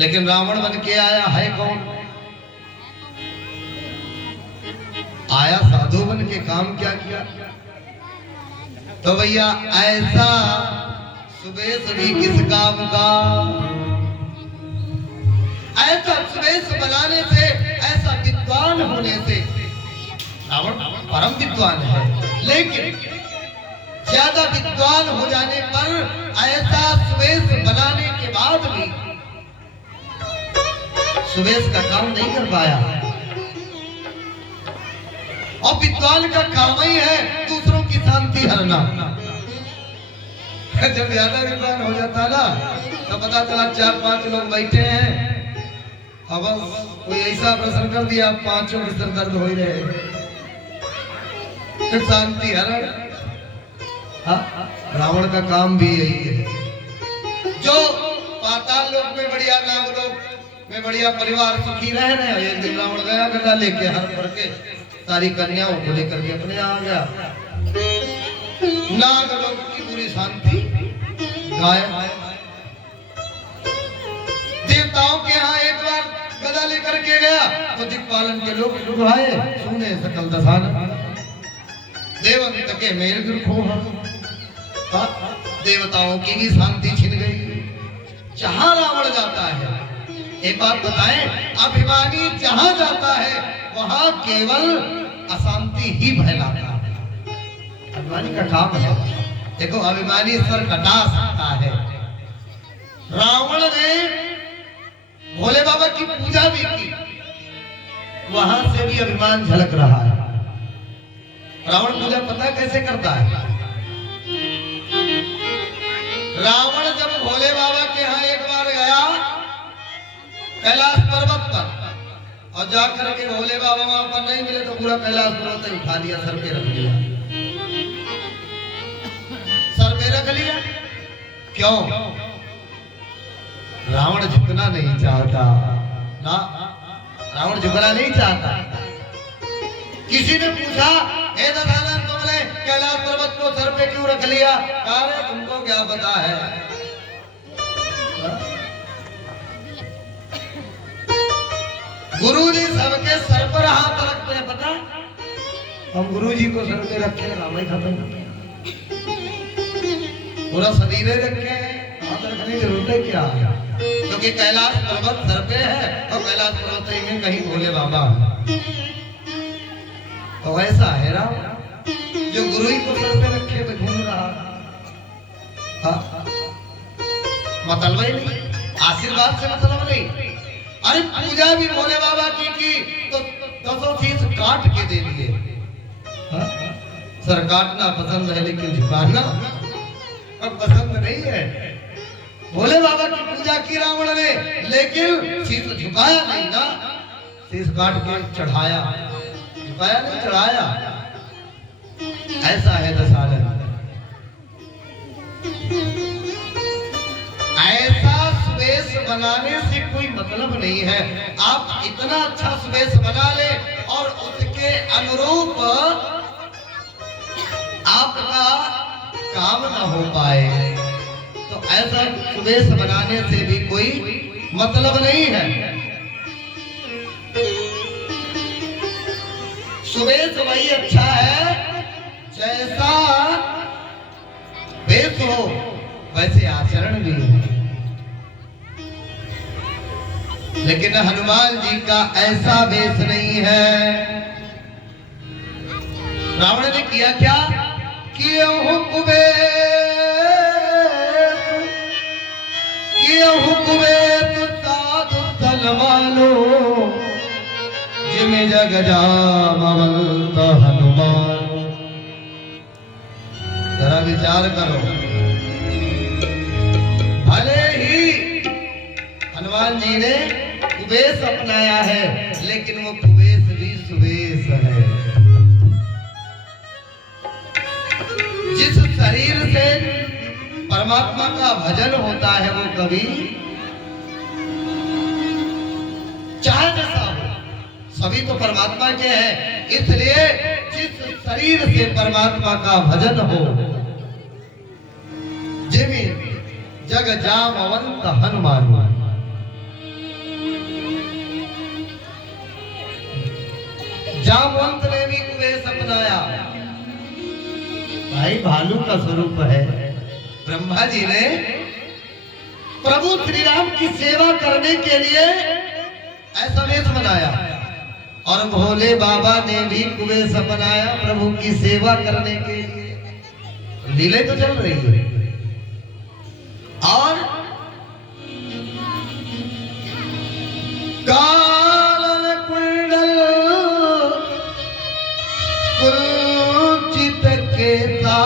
लेकिन रावण बन के आया है कौन? आया साधु बन के, काम क्या किया? तो भैया ऐसा सुवेश भी किस काम का? ऐसा सुवेश बनाने से, ऐसा विद्वान होने से, रावण परम विद्वान है, लेकिन ज्यादा विद्वान हो जाने पर ऐसा सुवेश बनाने के बाद भी सुवेश का काम नहीं कर पाया। और विद्वान का काम ही है दूसरों की शांति हरना। जब ज्यादा विद्वान हो जाता ना तो पता चला 4-5 लोग बैठे हैं, अब कोई ऐसा प्रश्न कर दिया, पांचों के सिर दर्द हो ही रहे, फिर शांति हरण। रावण का काम भी यही है। जो पाताल लोक में बढ़िया, नागलोक में बढ़िया परिवार सुखी रह रहे हैं, एक दिन रावण गया गदा लेके, हर भर के सारी कन्याओं को लेकर के अपने आ गया। नागलोक की पूरी शांति गायब। देवताओं के यहाँ एक बार गदा लेकर के गया तो दिक्पालन के लोग लुभाए, सुने सकल दशान, देवंत के मेल खो, देवताओं की भी शांति छिन गई। जहां रावण जाता है, एक बात बताएं, अभिमानी जहां जाता है वहां केवल अशांति ही फैलाता है। अभिमानी का काम है, देखो अभिमानी सर कटा सकता है। रावण ने भोले बाबा की पूजा भी की, वहां से भी अभिमान झलक रहा है। रावण पूजा पता कैसे करता है? रावण जब भोले बाबा के यहाँ एक बार गया कैलाश पर्वत पर, और जाकर के भोले बाबा वहां पर नहीं मिले तो पूरा कैलाश पर्वत उठा लिया, सर पे रख लिया। सर पे रख लिया क्यों? रावण झुकना नहीं चाहता ना, रावण झुकना नहीं चाहता। किसी ने पूछा, हे दशानन तुमने कैलाश पर्वत को सर पे क्यों रख लिया? कहा तुमको क्या पता है? गुरुजी सबके सर पर हाथ रखते हैं, पता? हम गुरुजी को सर पे रखे, राम ही खत्म, पूरा शरीर रखे, हाथ रखने की जरूरत है क्या? क्योंकि कैलाश पर्वत सर पे है और कैलाश पर्वत में कहीं भोले बाबा। तो ऐसा है राम, जो गुरु ही को सर पे रखे तो घूम रहा, मतलब ही नहीं, आशीर्वाद से मतलब नहीं। अरे पूजा भी भोले बाबा की तो 10 शीश काट के दे दिए। सर काटना पसंद है लेकिन झुकाना अब पसंद नहीं है। भोले बाबा की पूजा की रावण ने, लेकिन शीश झुकाया नहीं ना, शीश काट के चढ़ाया, झुकाया नहीं चढ़ाया। ऐसा है दशानन। ऐसा सुवेश बनाने से कोई मतलब नहीं है। आप इतना अच्छा सुवेश बना ले और उसके अनुरूप आपका काम ना हो पाए, तो ऐसा सुवेश बनाने से भी कोई मतलब नहीं है। सुवेश वही अच्छा है जैसा वेश हो वैसे आचरण भी हो। लेकिन हनुमान जी का ऐसा वेश नहीं है। रावण ने किया क्या? साधु सलमानो जिमे जग जामवंत हनुमान। जरा विचार करो, भले ही हनुमान जी ने कुबेश अपनाया है, लेकिन वो कुबेश भी सुवेश है। जिस शरीर से परमात्मा का भजन होता है वो कभी चाहे जैसा हो, सभी तो परमात्मा के हैं, इसलिए जिस शरीर से परमात्मा का भजन हो, जिमी जग जामवंत हनुमान। जामवंत ने भी कुबेश अपनाया। भाई भालू का स्वरूप है। ब्रह्मा जी ने प्रभु श्री राम की सेवा करने के लिए ऐसा वेश बनाया और भोले बाबा ने भी कुबेश अपनाया प्रभु की सेवा करने के लिए। लीले तो चल रही है। और कानन कुंडल कुंचित केसा,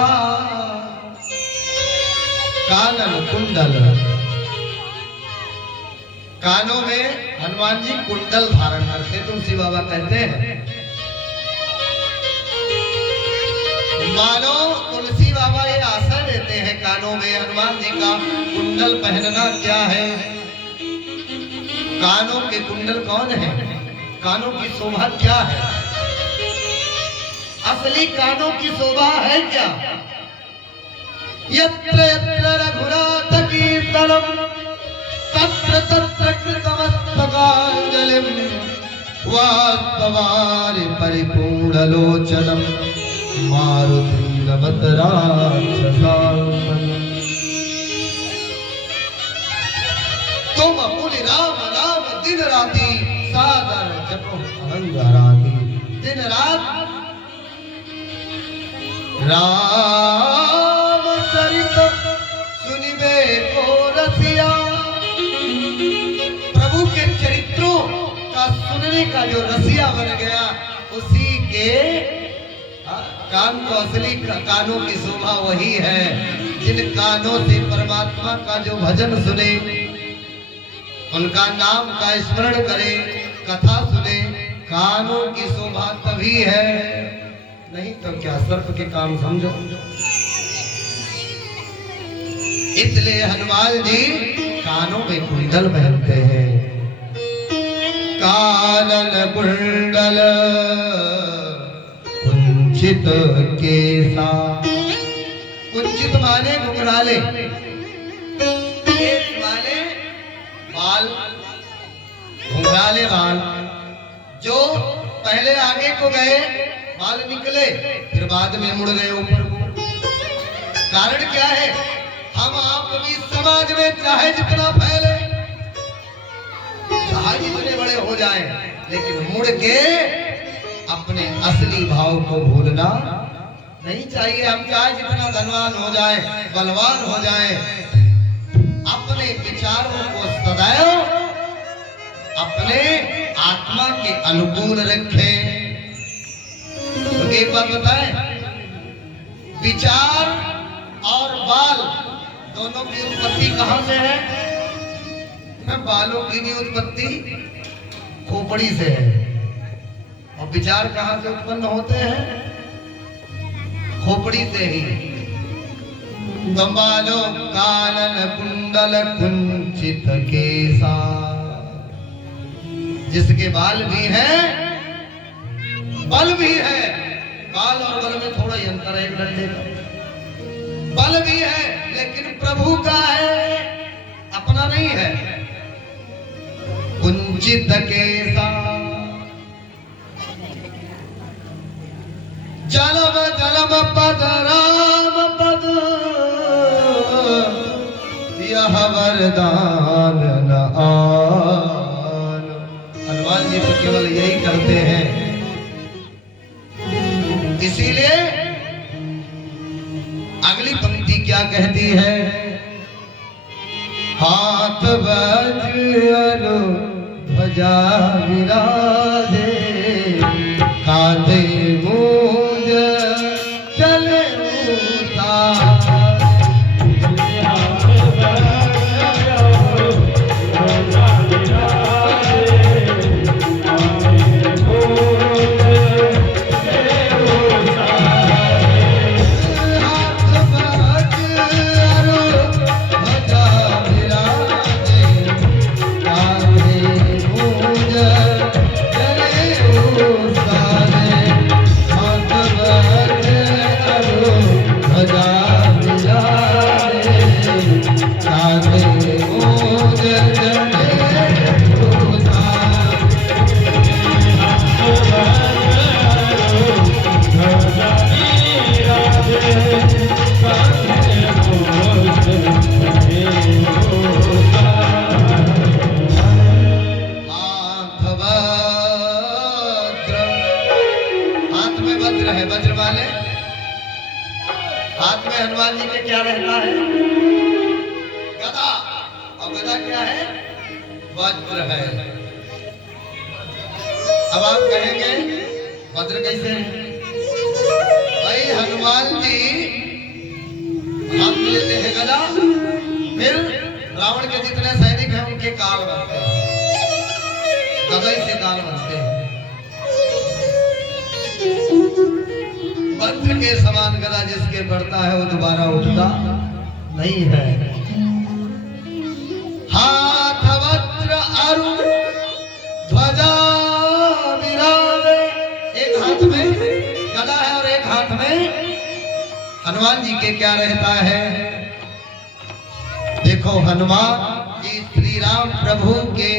कानन कुंडल, कानों में हनुमान जी कुंडल धारण करते, तुलसी बाबा कहते हैं। मानो तुलसी बाबा ये आशा देते हैं कानों में हनुमान जी का कुंडल पहनना क्या है। कानों के कुंडल कौन है, कानों की शोभा क्या है, असली कानों की शोभा है क्या। यत्र यत्र रघुनाथ कीर्तनम तत्र तत्र कृतमस्तकाञ्जलिं वास्तवारि परिपूर्णलोचनं मारुतिं नमत राक्षसान्तकम्। तुम मुनि राम राम दिन राति सादर जपो अहंगाराति। दिन रात राम चरित सुनिबे को रसिया। प्रभु के चरित्रों का सुनने का जो रसिया बन गया, उसी के कान को असली कानों की शोभा वही है जिन कानों से परमात्मा का जो भजन सुने, उनका नाम का स्मरण करे, कथा सुने, कानों की शोभा तभी है। नहीं तो क्या सर्प के काम समझो। इसलिए हनुमान जी कानों में कुंडल पहनते हैं। कानन कुंडल कुंचित केसा, कुंचित माने घुंघराले, केस माने बाल, घुंघराले बाल, जो पहले आगे को गए बाल निकले फिर बाद में मुड़ गए ऊपर को। कारण क्या है, हम आप भी समाज में चाहे जितना फैले, चाहे जितने बड़े हो जाएं, लेकिन मुड़ के अपने असली भाव को भूलना नहीं चाहिए। हम चाहे जितना धनवान हो जाए, बलवान हो जाए, अपने विचारों को सदैव अपने आत्मा के अनुकूल रखें। तो एक बात बताएं, विचार और बाल दोनों की उत्पत्ति कहां से है? बालों की भी उत्पत्ति खोपड़ी से है। और विचार कहां से उत्पन्न होते हैं? खोपड़ी से ही। बालो कानन कुंडल कुंचित केसा, जिसके बाल भी हैं बल भी है। बाल और बल में थोड़ा ही अंतर है, एक डंडे का। बल भी है लेकिन प्रभु का है, अपना नहीं है। कुंचित केसा, जलम जलम पद राम पद, यह वरदान न आन। हनुमान जी तो केवल यही करते हैं। इसीलिए अगली पंक्ति क्या कहती है? हाथ वज्र ध्वजा विराजे, कांधे मूंज चले सारे वज्र है, वज्र वाले हाथ में हनुमान जी के क्या रहता है? गदा। और गदा क्या है? वज्र है। अब आप कहेंगे वज्र कैसे है? भाई हनुमान जी हाथ में लेते हैं गदा, फिर रावण के जितने सैनिक हैं उनके काल बनते हैं, गदा से काल बनते हैं। वज्र के समान गदा जिसके बढ़ता है वो दोबारा उठता नहीं है। हाथ वज्र अरु ध्वजा विराजे। एक हाथ में गदा है और एक हाथ में हनुमान जी के क्या रहता है? देखो हनुमान जी श्री राम प्रभु के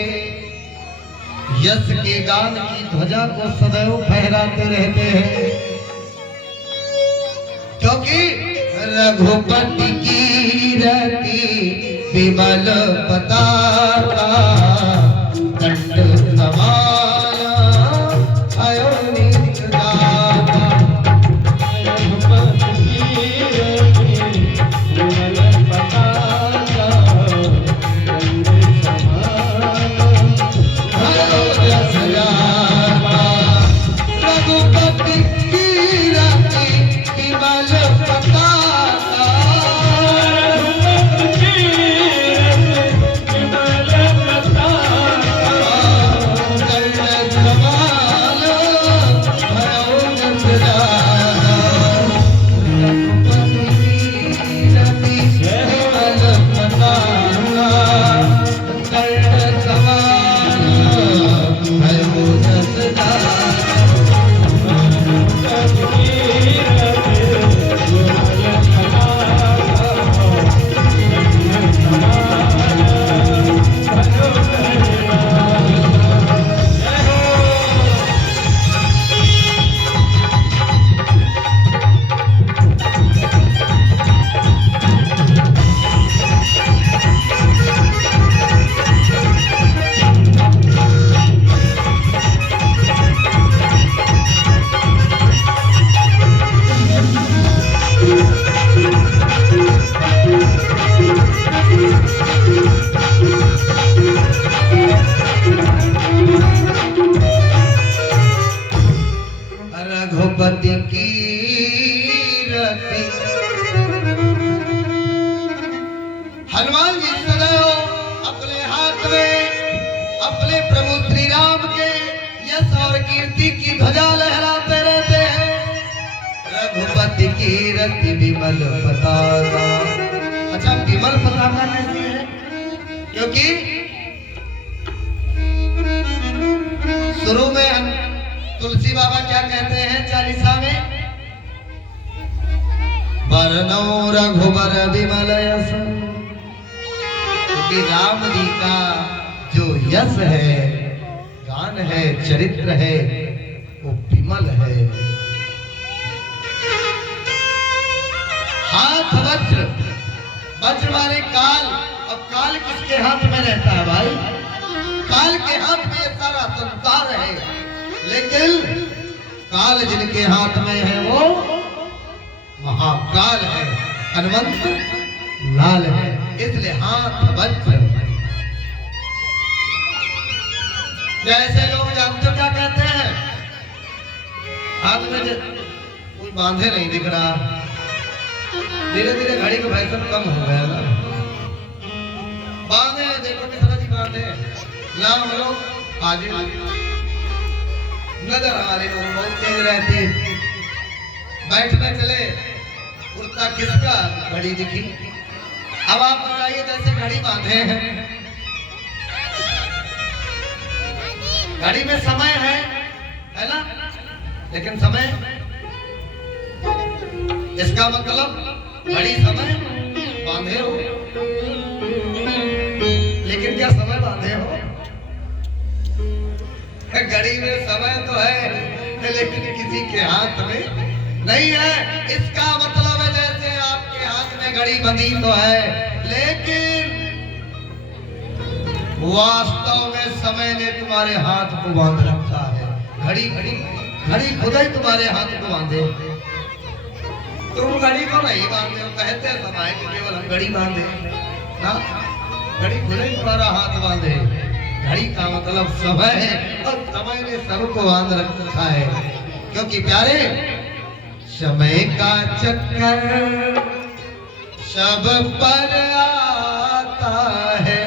यश के गान की ध्वजा को सदैव फहराते रहते हैं, क्योंकि रघुपति की रति विमल पताका दंड समान आयो नित दाता। रघुपति की रति विमल पताका दंड समान आयो जस जाता। रघुपति की रति विमल पताका रघुपति की रति। हनुमान जी सदैव अपने हाथ में अपने प्रभु श्री राम के यश और कीर्ति की ध्वजा लहराते रहते हैं। रघुपति की रति विमल पताका। अच्छा विमल पताका कैसी है? क्योंकि शुरू में हम तुलसी बाबा क्या कहते हैं चालीसा में? बरनौ रघुबर विमल यश। क्योंकि राम जी का जो यश है, गान है, चरित्र है, वो विमल है। हाथ वज्र, वज्र माने काल। अब काल किसके हाथ में रहता है भाई? काल के हाथ में ये सारा संसार है, लेकिन काल जिनके हाथ में है वो महाकाल है, हनुमंत लाल है। इसलिए हाथ वज्र। जैसे लोग जानते हो क्या कहते हैं? हाथ में कोई बांधे नहीं दिख रहा। धीरे धीरे घड़ी का फैशन कम हो गया ना। बांधे देखो मिश्रा जी बांधे नाम लोग आगे नजर हमारे लोग बहुत तेज रहती। बैठने चले कुर्ता किसका? घड़ी दिखी। अब आप बताइए जैसे घड़ी बांधे हैं, घड़ी में समय है ना? लेकिन समय इसका मतलब घड़ी समय बांधे हो, लेकिन क्या समय बांधे हो? घड़ी में समय तो है लेकिन किसी के हाथ में नहीं है। इसका मतलब है जैसे आपके हाथ में घड़ी बंधी तो है, लेकिन वास्तव में समय ने तुम्हारे हाथ को बांध रखा है। घड़ी घड़ी घड़ी खुदा ही तुम्हारे हाथ को बांधे। तुम घड़ी को नहीं बांधे हो, कहते हैं समय कि केवल हम घड़ी बांधे ना, घड़ी खुदा ही तुम्हारा हाथ बांधे। घड़ी का मतलब समय है और समय ने सबको बांध रखा है, क्योंकि प्यारे समय का चक्कर सब पर आता है।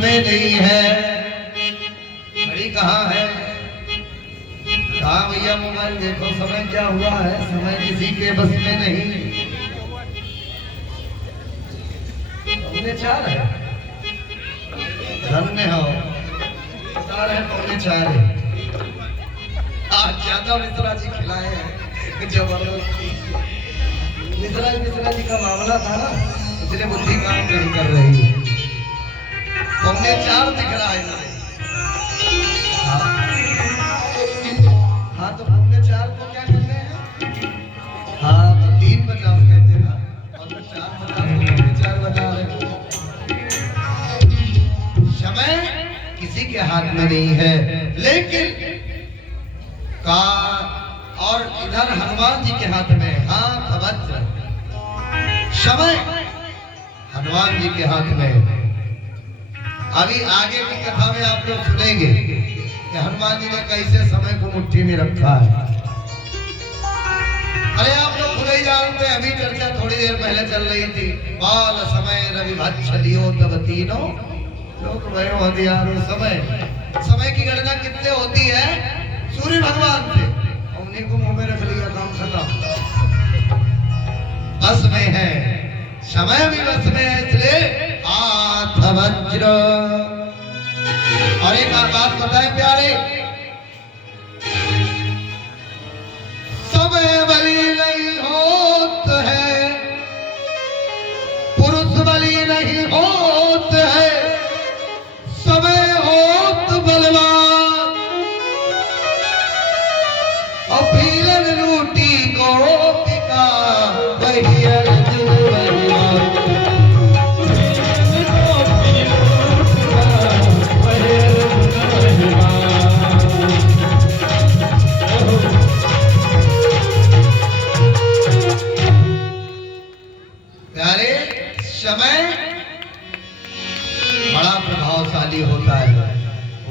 में नहीं है। घड़ी कहाँ है? कहाँ भैया मोबाइल देखो, समय क्या हुआ है? समय किसी के बस में नहीं। पौने 4 है, धन में हो 4 है, पौने 4 है। आज ज्यादा मिश्रा जी खिलाए हैं जबरदस्ती। मिश्रा जी का मामला था ना, इसलिए बुद्धि काम नहीं कर रही है। पौने 4 दिख रहा है। हाँ तो पौने 4 को क्या कहते हैं? हाँ तो 3:50 कहते हैं ना, और 4:50 को 4 बता रहे। समय किसी के हाथ में नहीं है, लेकिन का और इधर हनुमान जी के हाथ में। हाँ वज्र, समय हनुमान जी के हाथ में। अभी आगे की कथा में आप लोग सुनेंगे कि हनुमान जी ने कैसे समय को मुट्ठी में रखा है। अरे आप लोग खुद ही जानते हैं, अभी चर्चा थोड़ी देर पहले चल रही थी। बाल समय रवि भक्षलियो तब तीनों लोग भयो हथियारो। समय की गणना कितने होती है? सूर्य भगवान से। उन्हीं को मुंह में रख लिया, काम खत्म। बस में है, समय भी बस में है, इसलिए हाथ वज्र। और एक और बात बताएं प्यारे, समय बलि नहीं होत है, पुरुष बलि नहीं होत है, समय हो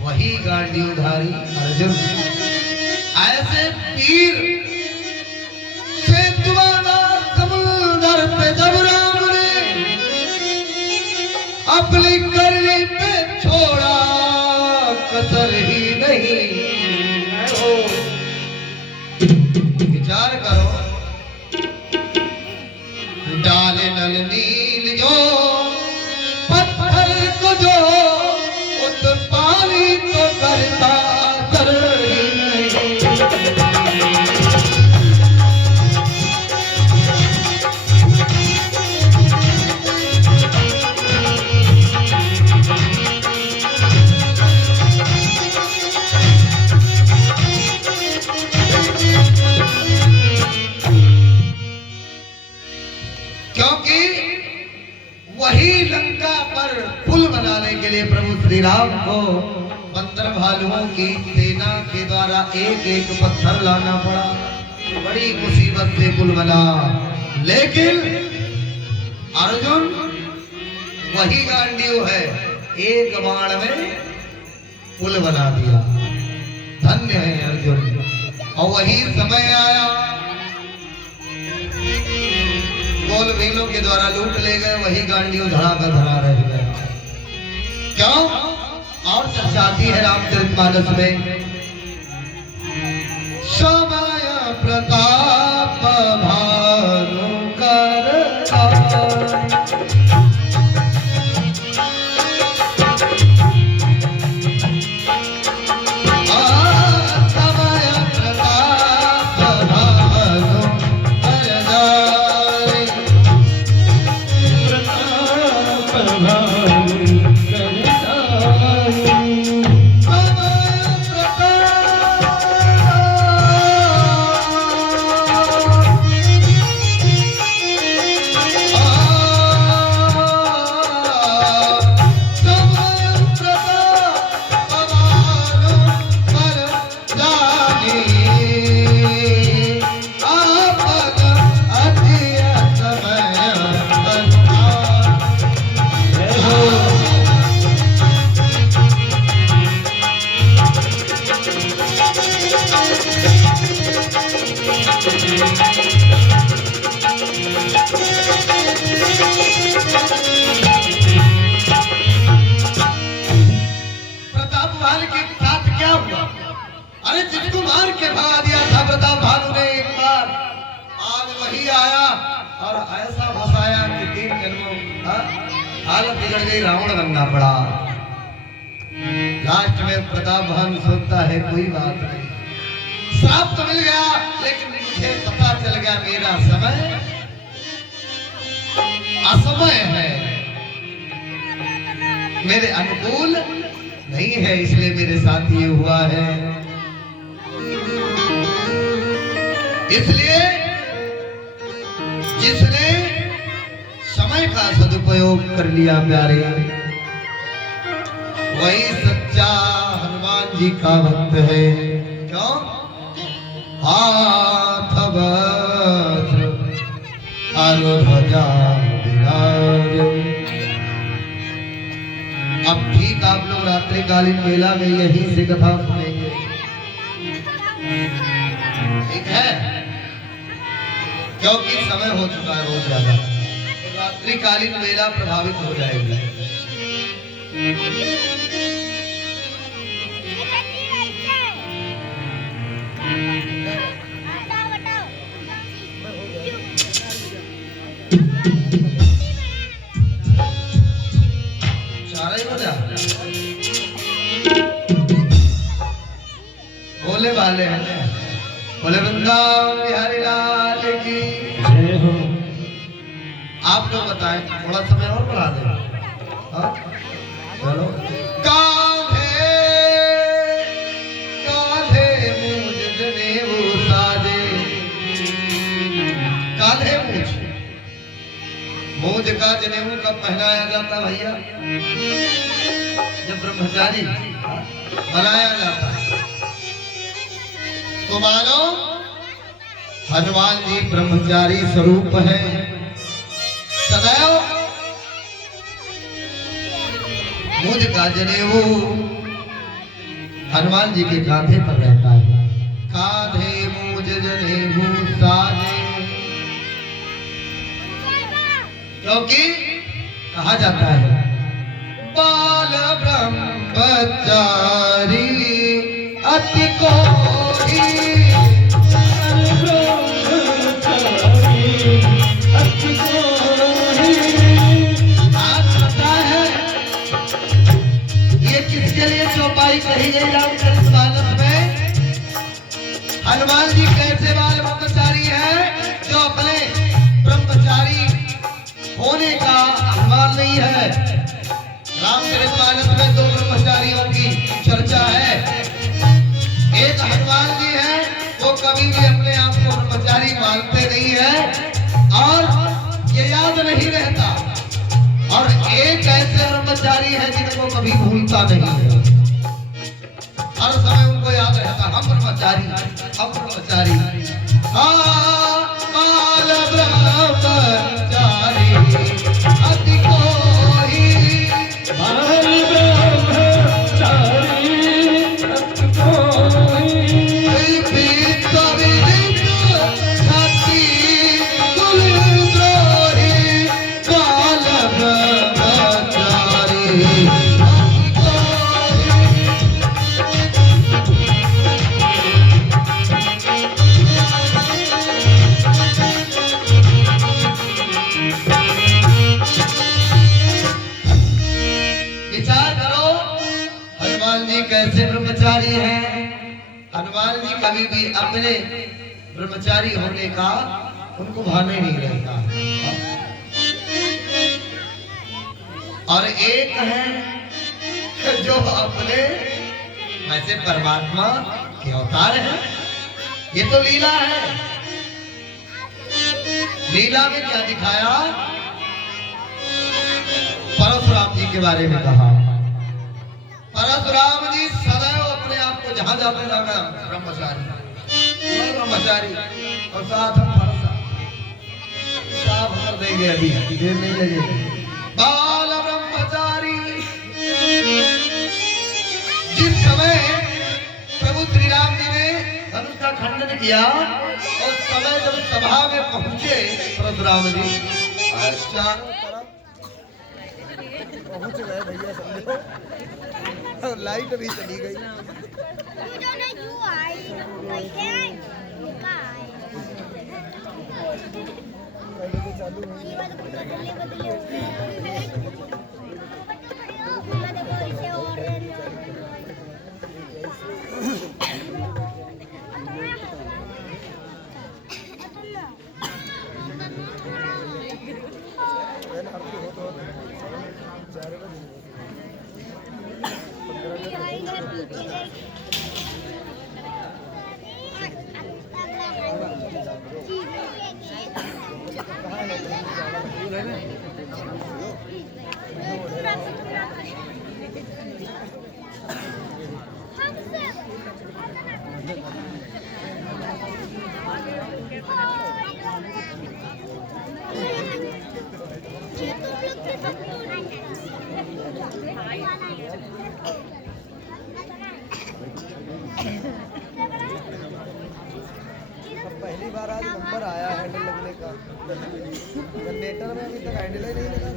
वही गांडीवधारी अर्जुन। ऐसे वीर से तुम्हारा समुद्र पे जब राम ने अपनी करनी पे छोड़ा कसर ही नहीं। विचार करो, डाले नल नील जो पत्थर को जो उस पानी तो करता कर ही नहीं। क्योंकि वही लंका पर पुल बनाने के लिए प्रभु श्री राम को बंदर भालुओं की सेना के द्वारा एक एक पत्थर लाना पड़ा। बड़ी मुसीबत से पुल बना, लेकिन अर्जुन वही गांडीव है, एक बाण में पुल बना दिया। धन्य है अर्जुन। और वही समय आया, गोल भीलों के द्वारा लूट ले गए, वही गांडीव धड़ा का धड़ा रह गया। क्यों? और चर्चा आती है रामचरितमानस में, समय प्रताप भानु कर हालत बिगड़ गई, रावण बनना पड़ा। लास्ट में प्रताप भानु सोचता है कोई बात नहीं, श्राप तो मिल गया, लेकिन मुझे पता चल गया मेरा समय असमय है, मेरे अनुकूल नहीं है, इसलिए मेरे साथ ये हुआ है। इसलिए जिसने समय का सदुपयोग कर लिया प्यारे, वही सच्चा हनुमान जी का भक्त है। क्यों? हाथ वज्र अरु ध्वजा विराजे। अब ठीक आप लोग रात्रिकालीन मेला में यही से कथा सुनेंगे, ठीक है? क्योंकि समय हो चुका है बहुत ज्यादा, रात्रिकालीन मेला प्रभावित हो जाएगा। सारा ही बजा बोले वाले हैं, बोले वृंदावन बिहारी लाल की जय हो। आप लोग बताएं, थोड़ा समय और बढ़ा दें। हाँ चलो। कान्हे कान्हे मूंज जनेऊ साजे, कान्हे मूंज, मूंज का जनेऊ कब पहनाया जाता भैया? जब ब्रह्मचारी बनाया जाता है। तो मानो हनुमान जी ब्रह्मचारी स्वरूप है, सदैव मुझ का जनेऊ हनुमान जी के कांधे पर रहता है। कांधे मूज जने भूसाने, क्योंकि कहा जाता है बाल ब्रह्मचारी अति कोहि, किसके लिए चौपाई कही गई रामचरितमानस में? हनुमान जी कैसे बाल ब्रह्मचारी है? जो अपने ब्रह्मचारी होने का अभिमान नहीं है। रामचरितमानस में दो ब्रह्मचारियों की चर्चा है। एक हनुमान जी है, वो कभी भी अपने आप को ब्रह्मचारी मानते नहीं है और ये याद नहीं रहता, और एक ऐसे ब्रह्मचारी है जिनको कभी भूलता नहीं है। हर समय उनको याद रहता हम ब्रह्मचारी, हम ब्रह्मचारी। बाल ब्रह्मचारी अति कोहि, बाल ब्रह्मचारी अति कोहि, विविध विविध छाती कुलद्रोही, बाल ब्रह्मचारी अति कोहि। विचार करो हनुमान जी कैसे ब्रह्मचारी हैं। हनुमान जी कभी भी अपने ब्रह्मचारी होने का उनको भान ही नहीं रहता। और एक है जो अपने वैसे परमात्मा के अवतार हैं। ये तो लीला है। लीला में क्या दिखाया? परशुराम जी के बारे में कहा। परशुराम जी सदैव अपने आप को जहां जाते जाना ब्रह्मचारी, ब्रह्मचारी, और साथ हम फरसा साफ कर देंगे, अभी देर नहीं लगेगी। बाल ब्रह्मचारी। जिस समय प्रभु श्री राम जी ने धनुष का खंडन किया, उस समय जब सभा में पहुंचे परशुराम जी, चारों पहुंच गए भैया समझो, लाइट भी चली गई। चालू पहली बार आज नंबर आया हैंडल लगने का। जनरेटर में अभी तक हैंडल ही नहीं लगा।